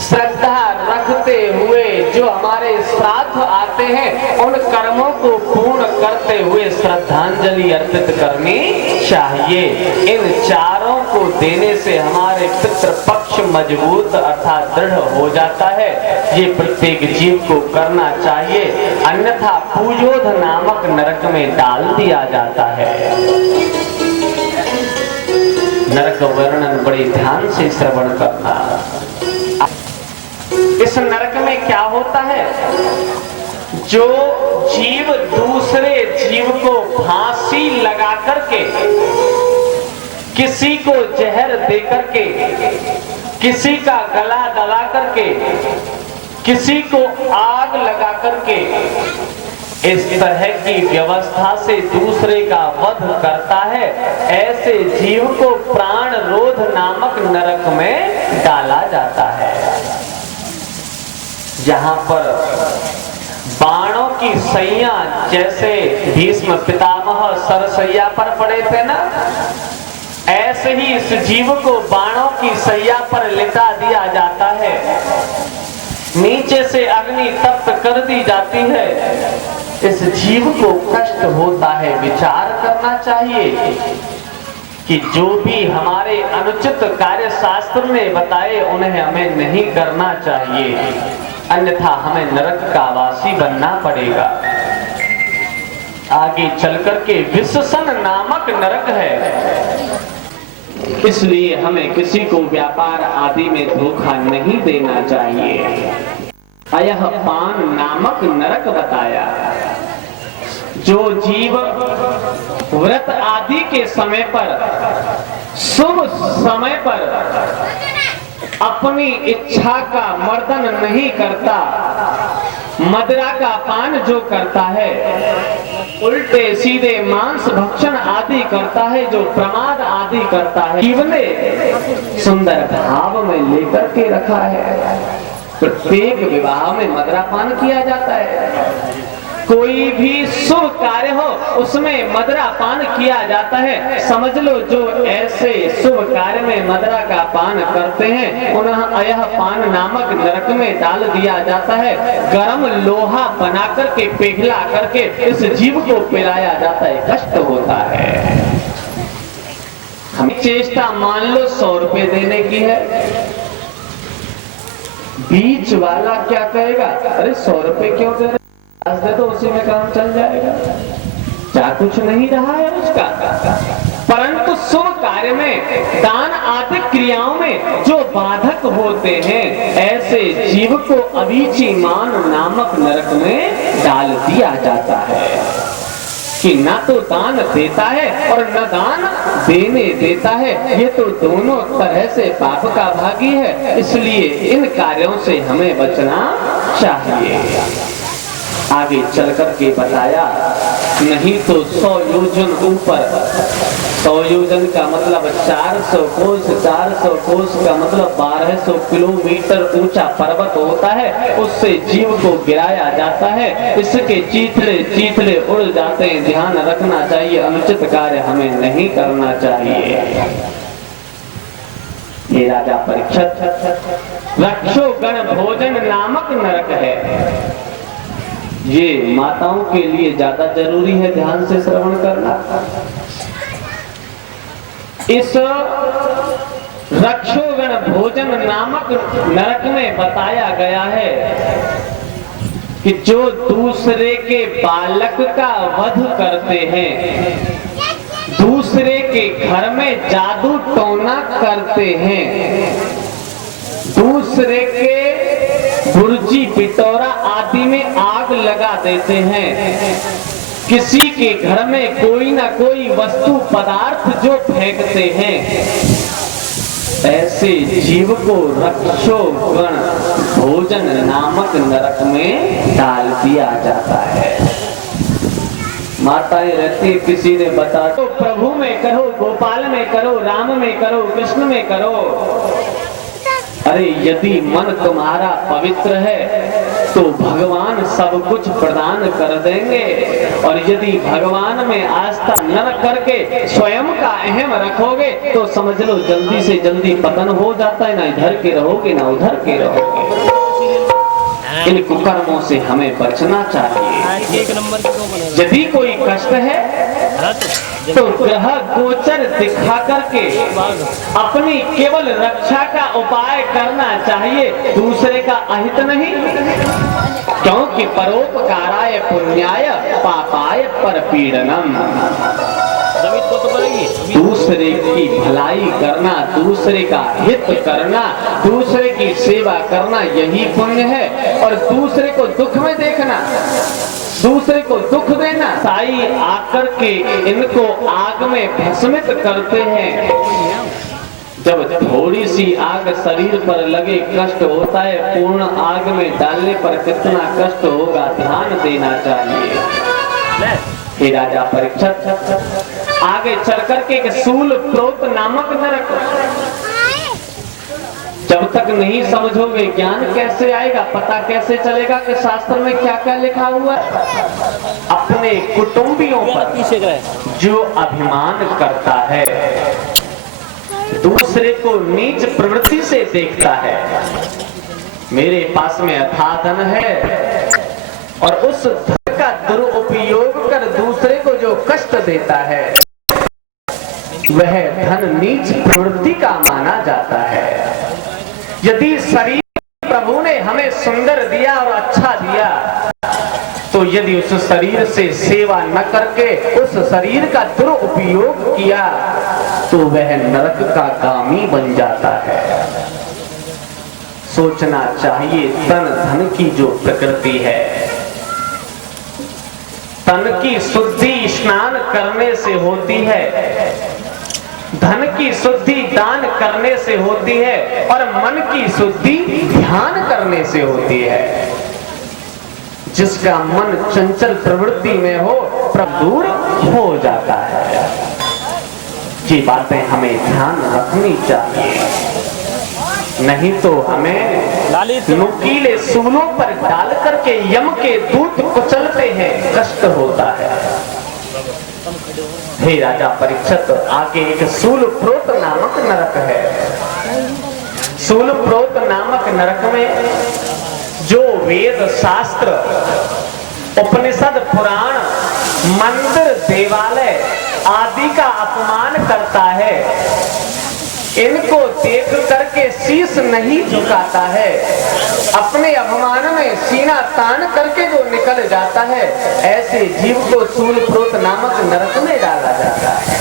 श्रद्धा रखते हुए जो हमारे श्राद्ध आते हैं उन कर्मों को पूर्ण करते हुए श्रद्धांजलि अर्पित करनी चाहिए। इन चारों को देने से हमारे पितृपक्ष मजबूत अर्थात दृढ़ हो जाता है। ये प्रत्येक जीव को करना चाहिए, अन्यथा पुयोध नामक नरक में डाल दिया जाता है। नरक वर्णन बड़े ध्यान से श्रवण करना। इस नरक में क्या होता है? जो जीव दूसरे जीव को फांसी लगा करके, किसी को जहर दे करके, किसी का गला दबा करके, किसी को आग लगा करके, इस तरह की व्यवस्था से दूसरे का वध करता है, ऐसे जीव को प्राण रोध नामक नरक में डाला जाता है। जहां पर बाणों की सैया, जैसे भीष्म पितामह सरसैया पर पड़े थे ना, ऐसे ही इस जीव को बाणों की सैया पर लिटा दिया जाता है। नीचे से अग्नि तप्त कर कर दी जाती है, इस जीव को कष्ट होता है। विचार करना चाहिए कि जो भी हमारे अनुचित कार्य शास्त्र ने बताए उन्हें हमें नहीं करना चाहिए, अन्यथा हमें नरक का वासी बनना पड़ेगा। आगे चलकर के विषसन नामक नरक है, इसलिए हमें किसी को व्यापार आदि में धोखा नहीं देना चाहिए। अयह पान नामक नरक बताया। जो जीव व्रत आदि के समय पर, शुभ समय पर अपनी इच्छा का मर्दन नहीं करता, मदिरा का पान जो करता है, उल्टे सीधे मांस भक्षण आदि करता है, जो प्रमाद आदि करता है, जीव ने सुंदर भाव में लेकर के रखा है। प्रत्येक विवाह में मदिरा पान किया जाता है। कोई भी शुभ कार्य हो उसमें मदिरा पान किया जाता है। समझ लो जो ऐसे शुभ कार्य में मदिरा का पान करते हैं उन्हें अयह पान नामक नरक में डाल दिया जाता है। गरम लोहा बना करके पिघला करके इस जीव को पिलाया जाता है, कष्ट होता है। हमें चेष्टा मान लो 100 रुपए देने की है, बीच वाला क्या कहेगा, अरे 100 रुपए क्यों दे रहे, दे तो उसी में काम चल जाएगा, क्या कुछ नहीं रहा है उसका। परंतु शुभ कार्य में, दान आदि क्रियाओं में जो बाधक होते हैं, ऐसे जीव को अवीचीमान नामक नरक में डाल दिया जाता है कि न तो दान देता है और न दान देने देता है। ये तो दोनों तरह से पाप का भागी है, इसलिए इन कार्यों से हमें बचना चाहिए। आगे चल करके बताया, नहीं तो 100 योजन ऊपर, 100 योजन का मतलब 400 कोस, 400 कोस का मतलब 1200 किलोमीटर ऊंचा पर्वत होता है, उससे जीव को गिराया जाता है। इसके चीथड़े चीथड़े उड़ जाते हैं। ध्यान रखना चाहिए, अनुचित कार्य हमें नहीं करना चाहिए। ये राजा परीक्षित, रक्षो गण भोजन नामक नरक है। ये माताओं के लिए ज्यादा जरूरी है, ध्यान से श्रवण करना। इस रक्षोगण भोजन नामक नरक में बताया गया है कि जो दूसरे के बालक का वध करते हैं, दूसरे के घर में जादू टोना करते हैं, दूसरे के बुर्जी पिटौरा आदि में आग लगा देते हैं, किसी के घर में कोई ना कोई वस्तु पदार्थ जो फेंकते हैं, ऐसे जीव को रक्षोगण भोजन नामक नरक में डाल दिया जाता है। माताएं रहती, किसी ने बता तो प्रभु में करो, गोपाल में करो, राम में करो, कृष्ण में करो। अरे यदि मन तुम्हारा पवित्र है तो भगवान सब कुछ प्रदान कर देंगे, और यदि भगवान में आस्था न करके स्वयं का अहम रखोगे तो समझ लो जल्दी से जल्दी पतन हो जाता है। ना इधर के रहोगे ना उधर के रहोगे। इन कुकर्मों से हमें बचना चाहिए। यदि कोई कष्ट है तो ग्रह गोचर दिखा करके अपनी केवल रक्षा का उपाय करना चाहिए, दूसरे का अहित नहीं। क्योंकि परोपकाराय पुण्याय पापाय परपीड़नम, दूसरे की भलाई करना, दूसरे का हित करना, दूसरे की सेवा करना, यही पुण्य है। और दूसरे को दुख में देखना, दूसरे को दुख देना। साई आकर के इनको आग में भस्मित करते हैं। जब थोड़ी सी आग शरीर पर लगे कष्ट होता है, पूर्ण आग में डालने पर कितना कष्ट होगा, ध्यान देना चाहिए। हे राजा परीक्षित, आगे चल करके एक शूल प्रोत नामक नरक, जब तक नहीं समझोगे ज्ञान कैसे आएगा, पता कैसे चलेगा कि शास्त्र में क्या क्या लिखा हुआ है। अपने कुटुंबियों पर जो अभिमान करता है, दूसरे को नीच प्रवृत्ति से देखता है, मेरे पास में अथाह धन है, और उस धन का दुरुपयोग कर दूसरे को जो कष्ट देता है वह धन नीच प्रवृत्ति का माना जाता है। यदि शरीर प्रभु ने हमें सुंदर दिया और अच्छा दिया, तो यदि उस शरीर से सेवा न करके उस शरीर का दुरुपयोग किया तो वह नरक का गामी बन जाता है। सोचना चाहिए, तन धन की जो प्रकृति है, तन की शुद्धि स्नान करने से होती है, धन की शुद्धि दान करने से होती है और मन की शुद्धि ध्यान करने से होती है। जिसका मन चंचल प्रवृत्ति में हो प्रभु दूर हो जाता है। ये बातें हमें ध्यान रखनी चाहिए, नहीं तो हमें नुकीले सूलों पर डाल करके यम के दूत कुचलते हैं, कष्ट होता है। हे राजा परीक्षित, आगे एक शूलप्रोत नामक नरक है। शूलप्रोत नामक नरक में जो वेद शास्त्र, उपनिषद, पुराण, मंदिर, देवालय आदि का अपमान करता है, इनको देख करके शीश नहीं झुकाता है, अपने अपमान में सीना तान करके जो निकल जाता है, ऐसे जीव को शूलप्रोत नामक नरक में डाला जाता है।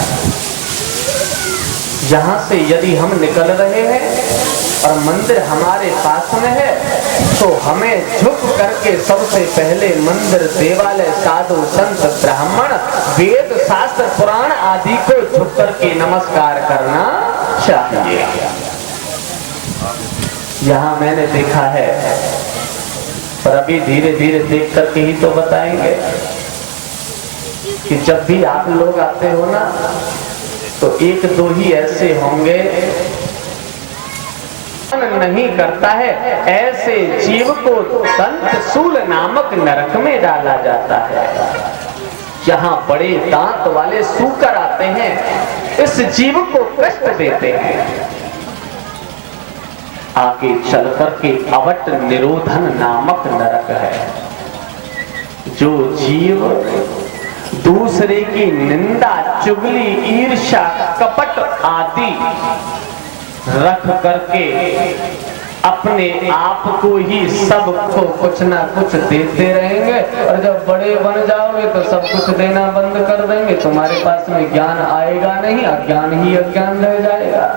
यहाँ से यदि हम निकल रहे हैं और मंदिर हमारे पास में है तो हमें झुक करके सबसे पहले मंदिर, देवालय, साधु, संत, ब्राह्मण, वेद, शास्त्र, पुराण आदि को झुक करके नमस्कार करना चाहिए। यहाँ मैंने देखा है, पर अभी धीरे धीरे देख करके ही तो बताएंगे कि जब भी आप लोग आते हो ना तो एक दो ही ऐसे होंगे नहीं करता है, ऐसे जीव को दंतशूल नामक नरक में डाला जाता है। यहाँ बड़े दांत वाले सूकर आते हैं, इस जीव को कष्ट देते हैं। आगे चल करके अवट निरोधन नामक नरक है। जो जीव दूसरे की निंदा, चुगली, ईर्ष्या, कपट आदि रख करके अपने आप को ही सबको कुछ ना कुछ देते रहेंगे, और जब बड़े बन जाओगे तो सब कुछ देना बंद कर देंगे, तुम्हारे पास में ज्ञान आएगा नहीं, अज्ञान ही अज्ञान रह जाएगा।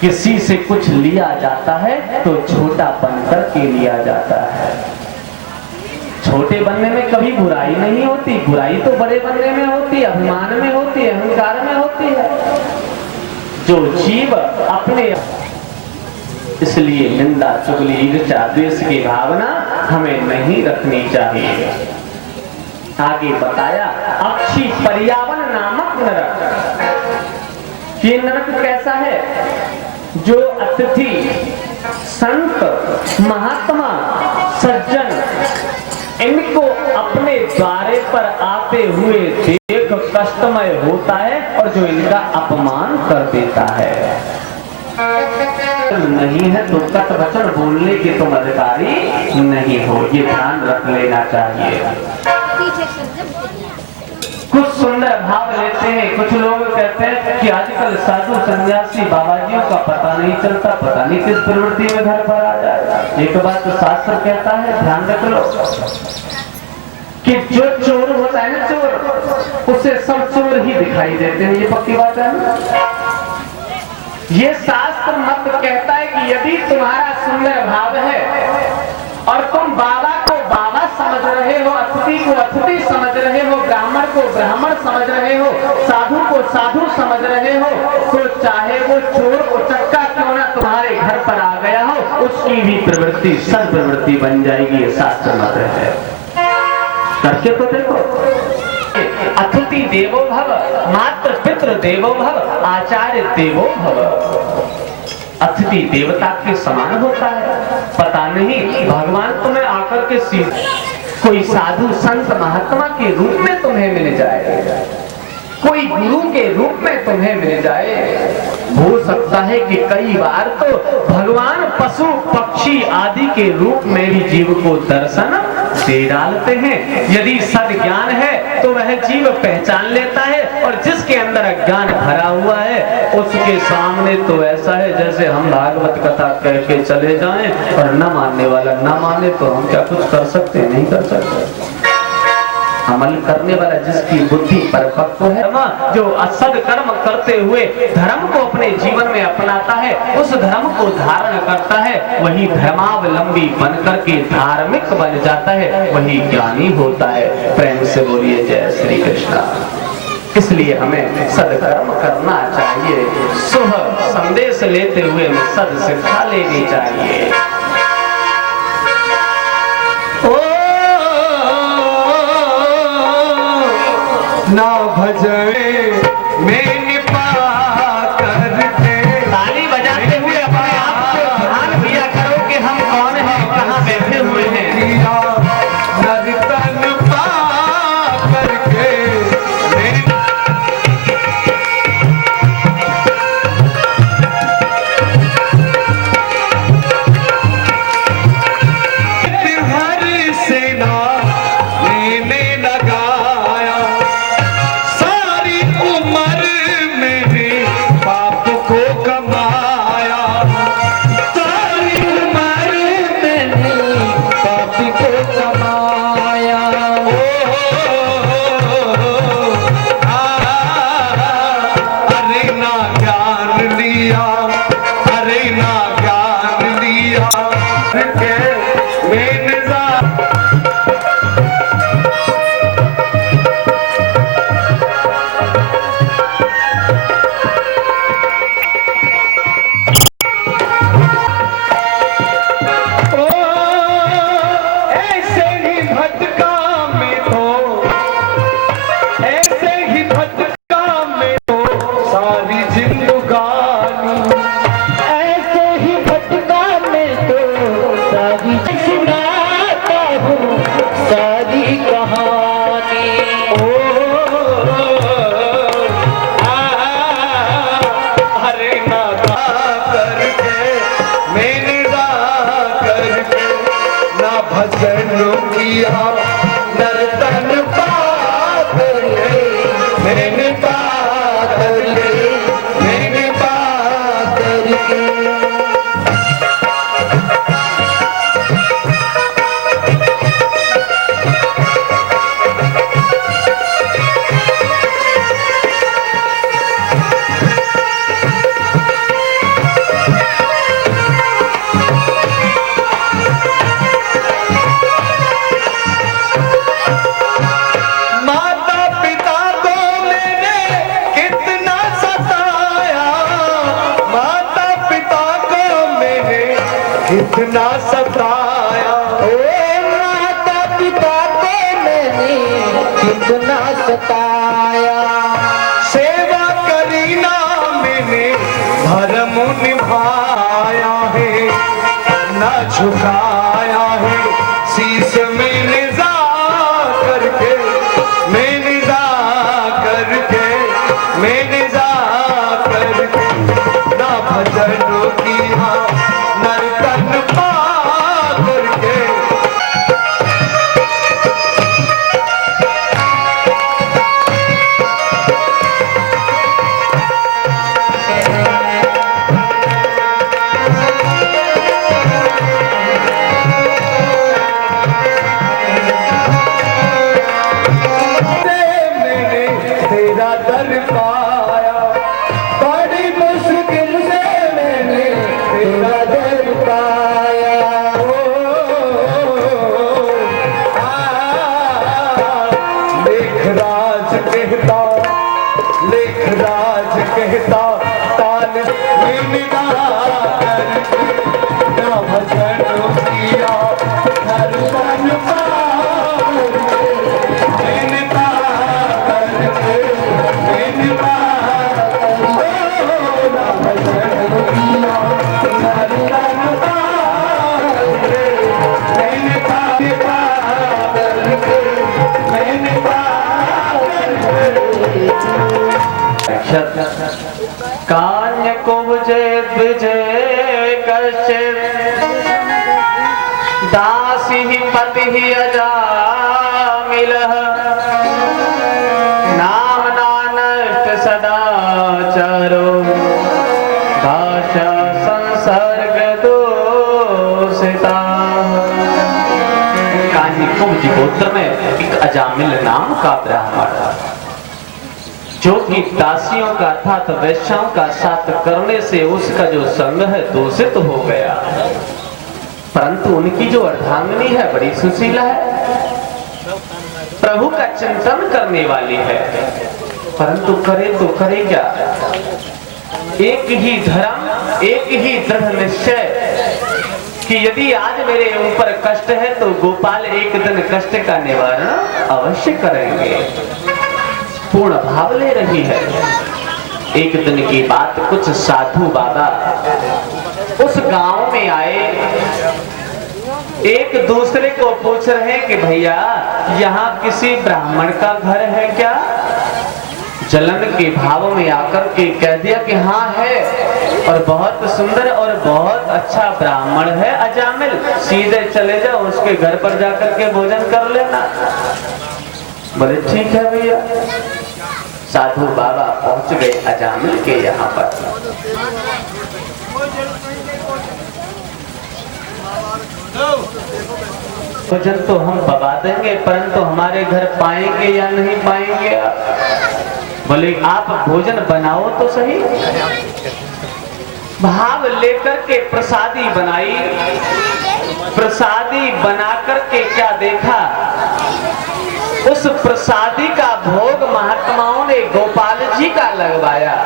किसी से कुछ लिया जाता है तो छोटा बनकर के लिया जाता है। छोटे बनने में कभी बुराई नहीं होती, बुराई तो बड़े बनने में होती है, अभिमान में होती है, अहंकार में होती है। जो जीव अपने, इसलिए निंदा, चुगली, ईर्ष्या, द्वेष की भावना हमें नहीं रखनी चाहिए। आगे बताया अक्षी पर्यावन नामक नरक। ये नरक कैसा है? जो अतिथि, संत, महात्मा, सज्जन इनको अपने द्वारे पर आते हुए देख कष्टमय होता है और जो इनका अपमान कर देता है। नहीं है तो कट वचन बोलने के तुम अधिकारी नहीं हो, ये ध्यान रख लेना चाहिए। कुछ सुंदर भाव लेते हैं, कुछ लोग कहते हैं कि आजकल साधु सन्यासी बाबाजियों का पता नहीं चलता, पता नहीं किस प्रवृत्ति में घर पर आ जाए। एक बात तो शास्त्र कहता है, ध्यान रख लो कि जो चोर होता है ना, चोर, उसे सब चोर ही दिखाई देते हैं। ये पक्की बात है ना? ये शास्त्र मत कहता है कि यदि तुम्हारा सुंदर भाव है और तुम बाबा को बाबा समझ रहे हो, अतिथि को अतिथि समझ रहे हो, ब्राह्मण को ब्राह्मण समझ रहे हो, साधु को साधु समझ रहे हो, तो चाहे वो चोर उचक्का क्यों ना तुम्हारे घर पर आ गया हो, उसकी भी प्रवृत्ति सद्प्रवृत्ति बन जाएगी। ये शास्त्र मत है, करके तो देखो। अतिथि देवो भव, मातृ पितृ देवो भव, आचार्य देवो भव। अतिथि देवता के समान होता है। पता नहीं भगवान तुम्हें आकर के कोई साधु संत महात्मा के रूप में तुम्हें मिल जाए, कोई गुरु के रूप में तुम्हें मिल जाए। हो सकता है कि कई बार तो भगवान पशु पक्षी आदि के रूप में भी जीव को दर्शन दे डालते हैं। यदि सद ज्ञान है तो वह जीव पहचान लेता है, और जिसके अंदर अज्ञान भरा हुआ है उसके सामने तो ऐसा है जैसे हम भागवत कथा कह के चले जाएं और न मानने वाला न माने तो हम क्या कुछ कर सकते हैं? नहीं कर सकते। अमल करने वाला जिसकी बुद्धि परिपक्व है, जो असद कर्म करते हुए धर्म को अपने जीवन में अपनाता है, उस धर्म को धारण करता है, वही धर्मावलंबी बनकर के धार्मिक बन जाता है, वही ज्ञानी होता है। प्रेम से बोलिए जय श्री कृष्ण। इसलिए हमें सदकर्म करना चाहिए। शुभ संदेश लेते हुए हमें सद शिक्षा लेनी चाहिए। ना भजने में पा करके ताली बजाते हुए अपने आप को ध्यान दिया करो कि हम कौन हैं, कहाँ बैठे हुए हैं। नर्तन पा करके हर सेना लेने लगाया, सारी उम्र मैंने पाप को कमाया, सारी उम्र मैंने पाप को कमाया। अरे ना ज्ञान लिया, अरे ना ज्ञान लिया के मैंने ऐसे ही भटका में तो, ऐसे ही भटका में तो सारी जिंदगानी, ऐसे ही भटका में तो सारी सुनाता हूँ सारी कहानी। हरे ना करके मैंने गा करके ना भजन किया, नर्तन पा करके मैंने पा करके मैंने पा करके। माता पिता को मैंने कितना सताया, माता पिता को मैंने कितना सताया। माता पिता को मैंने कितना सताया, सेवा करी ना मैंने धर्म निभाया है, ना झुकाया है शीश मैंने जा करके, मैंने जा करके मैंने जा करके ना भजन किया, नर्तन पा करके। मैंने तेरा दर पाया, बड़ी मुश्किल से मैंने तेरा दर पाया। लेखराज कहता, लेखराज कहता ताल मैंने गा करके ना भजन किया, नर्तन पा करके मैंने पा करके मैंने पा करके ना भजन किया, नर्तन पा करके मैंने पा करके मैंने पा कान्य को विजय विजय कर दासी दासी पति अजामिलः नामना नष्ट सदाचारो दास संसर्ग दोषिता। कान्ही कुब्ज गोत्र में एक अजामिल नाम का ब्राह्मण जो कि दासियों का अर्थात वैश्याओं का साथ करने से उसका जो संग है दूषित हो गया, परंतु उनकी जो अर्धांगिनी है बड़ी सुशीला है, प्रभु का चिंतन करने वाली है, परंतु करे तो करे क्या? एक ही धर्म, एक ही दृढ़ निश्चय कि यदि आज मेरे ऊपर कष्ट है तो गोपाल एक दिन कष्ट का निवारण अवश्य करेंगे। पूर्ण भाव ले रही है। एक दिन की बात, कुछ साधु बाबा उस गांव में आए, एक दूसरे को पूछ रहे हैं कि भैया यहाँ किसी ब्राह्मण का घर है क्या? जलन के भाव में आकर के कह दिया कि हाँ है, और बहुत सुंदर और बहुत अच्छा ब्राह्मण है अजामिल, सीधे चले जाओ उसके घर पर जाकर के भोजन कर लेना। बोले ठीक है भैया। साधु बाबा पहुंच गए अजामिल के यहाँ पर। भोजन तो हम बता देंगे, परंतु हमारे घर पाएंगे या नहीं पाएंगे आप? बोले आप भोजन बनाओ तो सही। भाव लेकर के प्रसादी बनाई, प्रसादी बनाकर के क्या देखा, उस प्रसादी का भोग महात्माओं ने गोपाल जी का लगवाया।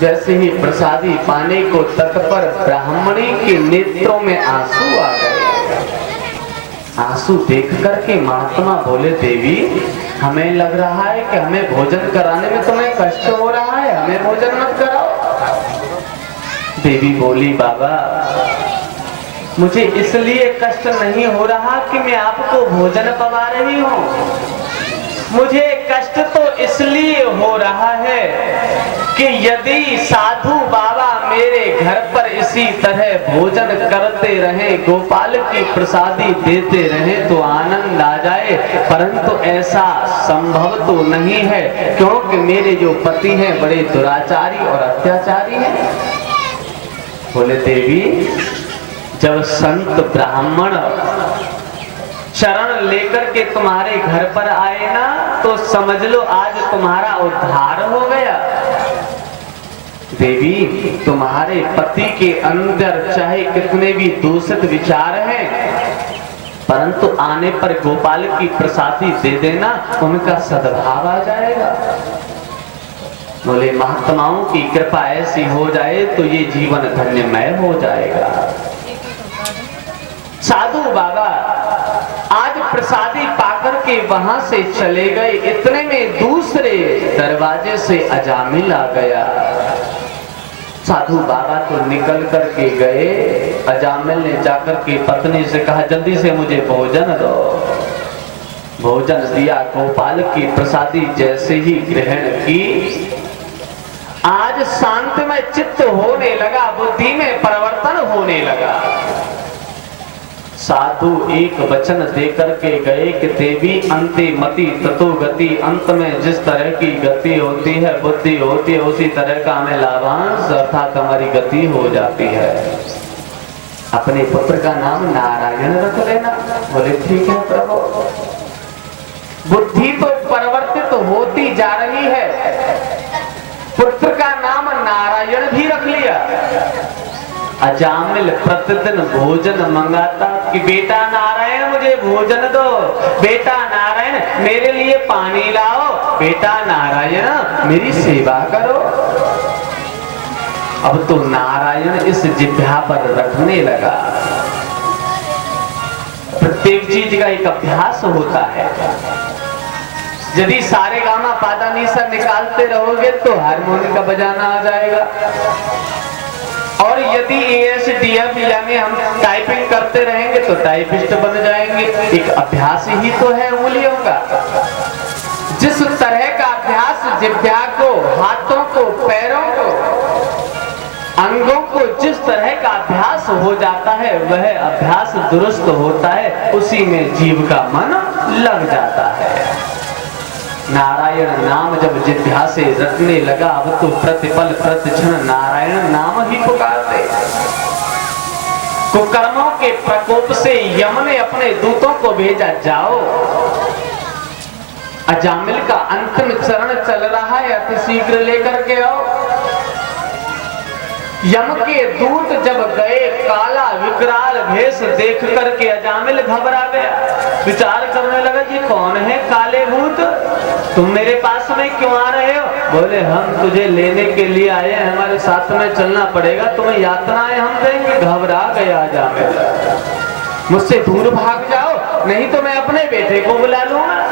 जैसे ही प्रसादी पाने को तत्पर ब्राह्मणी के नेत्रों में आंसू आ गए। आंसू देख करके महात्मा बोले देवी हमें लग रहा है कि हमें भोजन कराने में तुम्हें कष्ट हो रहा है, हमें भोजन मत कराओ। देवी बोली बाबा मुझे इसलिए कष्ट नहीं हो रहा कि मैं आपको भोजन पवा रही हूँ, मुझे कष्ट तो इसलिए हो रहा है कि यदि साधु बाबा मेरे घर पर इसी तरह भोजन करते रहे, गोपाल की प्रसादी देते रहे तो आनंद आ जाए, परंतु ऐसा संभव तो नहीं है क्योंकि मेरे जो पति हैं बड़े दुराचारी और अत्याचारी हैं। बोले देवी जब संत ब्राह्मण शरण लेकर के तुम्हारे घर पर आए ना तो समझ लो आज तुम्हारा उद्धार हो गया। देवी तुम्हारे पति के अंदर चाहे कितने भी दूषित विचार हैं, परंतु आने पर गोपाल की प्रसादी दे देना, उनका सद्भाव आ जाएगा। बोले महात्माओं की कृपा ऐसी हो जाए तो ये जीवन धन्यमय हो जाएगा। साधु बाबा आज प्रसादी पाकर के वहां से चले गए, इतने में दूसरे दरवाजे से अजामिल आ गया। साधु बाबा तो निकल करके गए, अजामिल ने जाकर के पत्नी से कहा जल्दी से मुझे भोजन दो। भोजन दिया, गोपाल की प्रसादी जैसे ही ग्रहण की, आज शांतिमय चित्त होने लगा, बुद्धि में परिवर्तन होने लगा। साधु एक वचन देकर के गए कि देवी अंते मति ततो गति, अंत में जिस तरह की गति होती है बुद्धि होती है उसी तरह का हमें लाभांश अर्थात हमारी गति हो जाती है। अपने पुत्र का नाम नारायण रख लेना। बोले ठीक है प्रभु। बुद्धि तो परिवर्तित होती जा रही है, पुत्र का नाम नारायण भी रख लिया। अजामिल प्रतिदिन भोजन मंगाता कि बेटा नारायण मुझे भोजन दो, बेटा नारायण मेरे लिए पानी लाओ, बेटा नारायण मेरी सेवा करो। अब तो नारायण इस जिह्वा पर रखने लगा। प्रत्येक चीज का एक अभ्यास होता है। यदि सारे गामा पादा नीसा निकालते रहोगे तो हारमोनियम का बजाना आ जाएगा, और यदि ASDF यानी हम टाइपिंग करते रहेंगे तो टाइपिस्ट बन जाएंगे। एक अभ्यास ही तो है उंगलियों का। जिस तरह का अभ्यास जिह्वा को, हाथों को, पैरों को अंगों को जिस तरह का अभ्यास हो जाता है वह अभ्यास दुरुस्त होता है, उसी में जीव का मन लग जाता है। नारायण नाम जब जिह्वा से रटने लगा, अब तो प्रतिपल प्रतिक्षण नारायण नाम ही पुकारते। कुकर्मों के प्रकोप से यम ने अपने दूतों को भेजा, जाओ अजामिल का अंतिम चरण चल रहा है, अति शीघ्र लेकर के आओ। यम के दूत जब गए, काला विकराल भेष देख करके अजामिल घबरा गया, विचार करने लगा जी कौन है काले भूत, तुम मेरे पास में क्यों आ रहे हो? बोले हम तुझे लेने के लिए आए हैं, हमारे साथ में चलना पड़ेगा, तुम्हें यातनाएं हम देंगे। घबरा गया अजामिल, मुझसे दूर भाग जाओ नहीं तो मैं अपने बेटे को बुला लूंगा।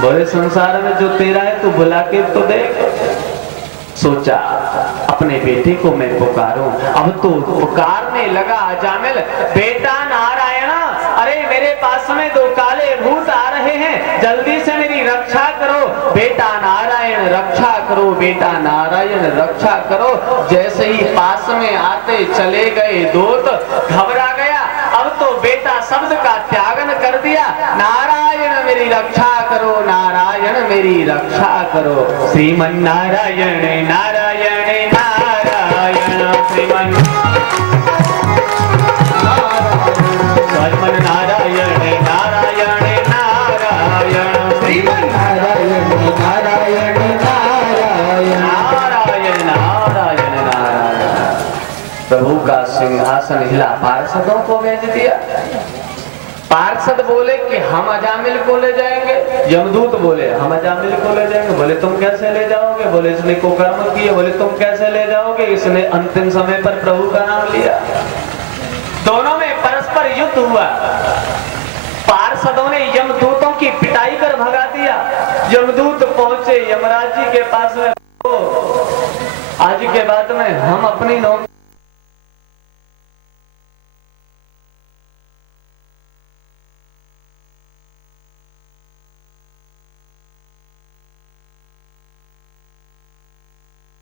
बोले संसार में जो तेरा है तू बुला के तो देख। सोचा अपने बेटे को मैं पुकारूं, अब तो पुकारने लगा अजामिल, बेटा नारायण, अरे मेरे पास में दो काले भूत आ रहे हैं, जल्दी से मेरी रक्षा करो, बेटा नारायण रक्षा करो, बेटा नारायण रक्षा करो। जैसे ही पास में आते चले गए दूत, घबरा गया, अब तो बेटा शब्द का त्यागन कर दिया, नारायण मेरी रक्षा करो, नारायण मेरी रक्षा करो। श्रीमन नारायण नारायण नारायण, श्रीमन नारायण नारायण नारायण, श्रीमन नारायण नारायण नारायण, नारायण नारायण नारायण। प्रभु का सिंहासन हिला, पार्षदों को भेज दिया। पार्षद बोले कि हम अजामिल को ले जाएंगे, यमदूत बोले हम अजामिल को ले जाएंगे। बोले तुम कैसे ले जाओगे? बोले इसने कुकर्म किए। बोले तुम कैसे ले जाओगे? इसने अंतिम समय पर प्रभु का नाम लिया। दोनों में परस्पर युद्ध हुआ। पार्षदों ने यमदूतों की पिटाई कर भगा दिया। यमदूत पहुंचे यमराज जी के पास में, आज के बाद में हम अपनी नौकरी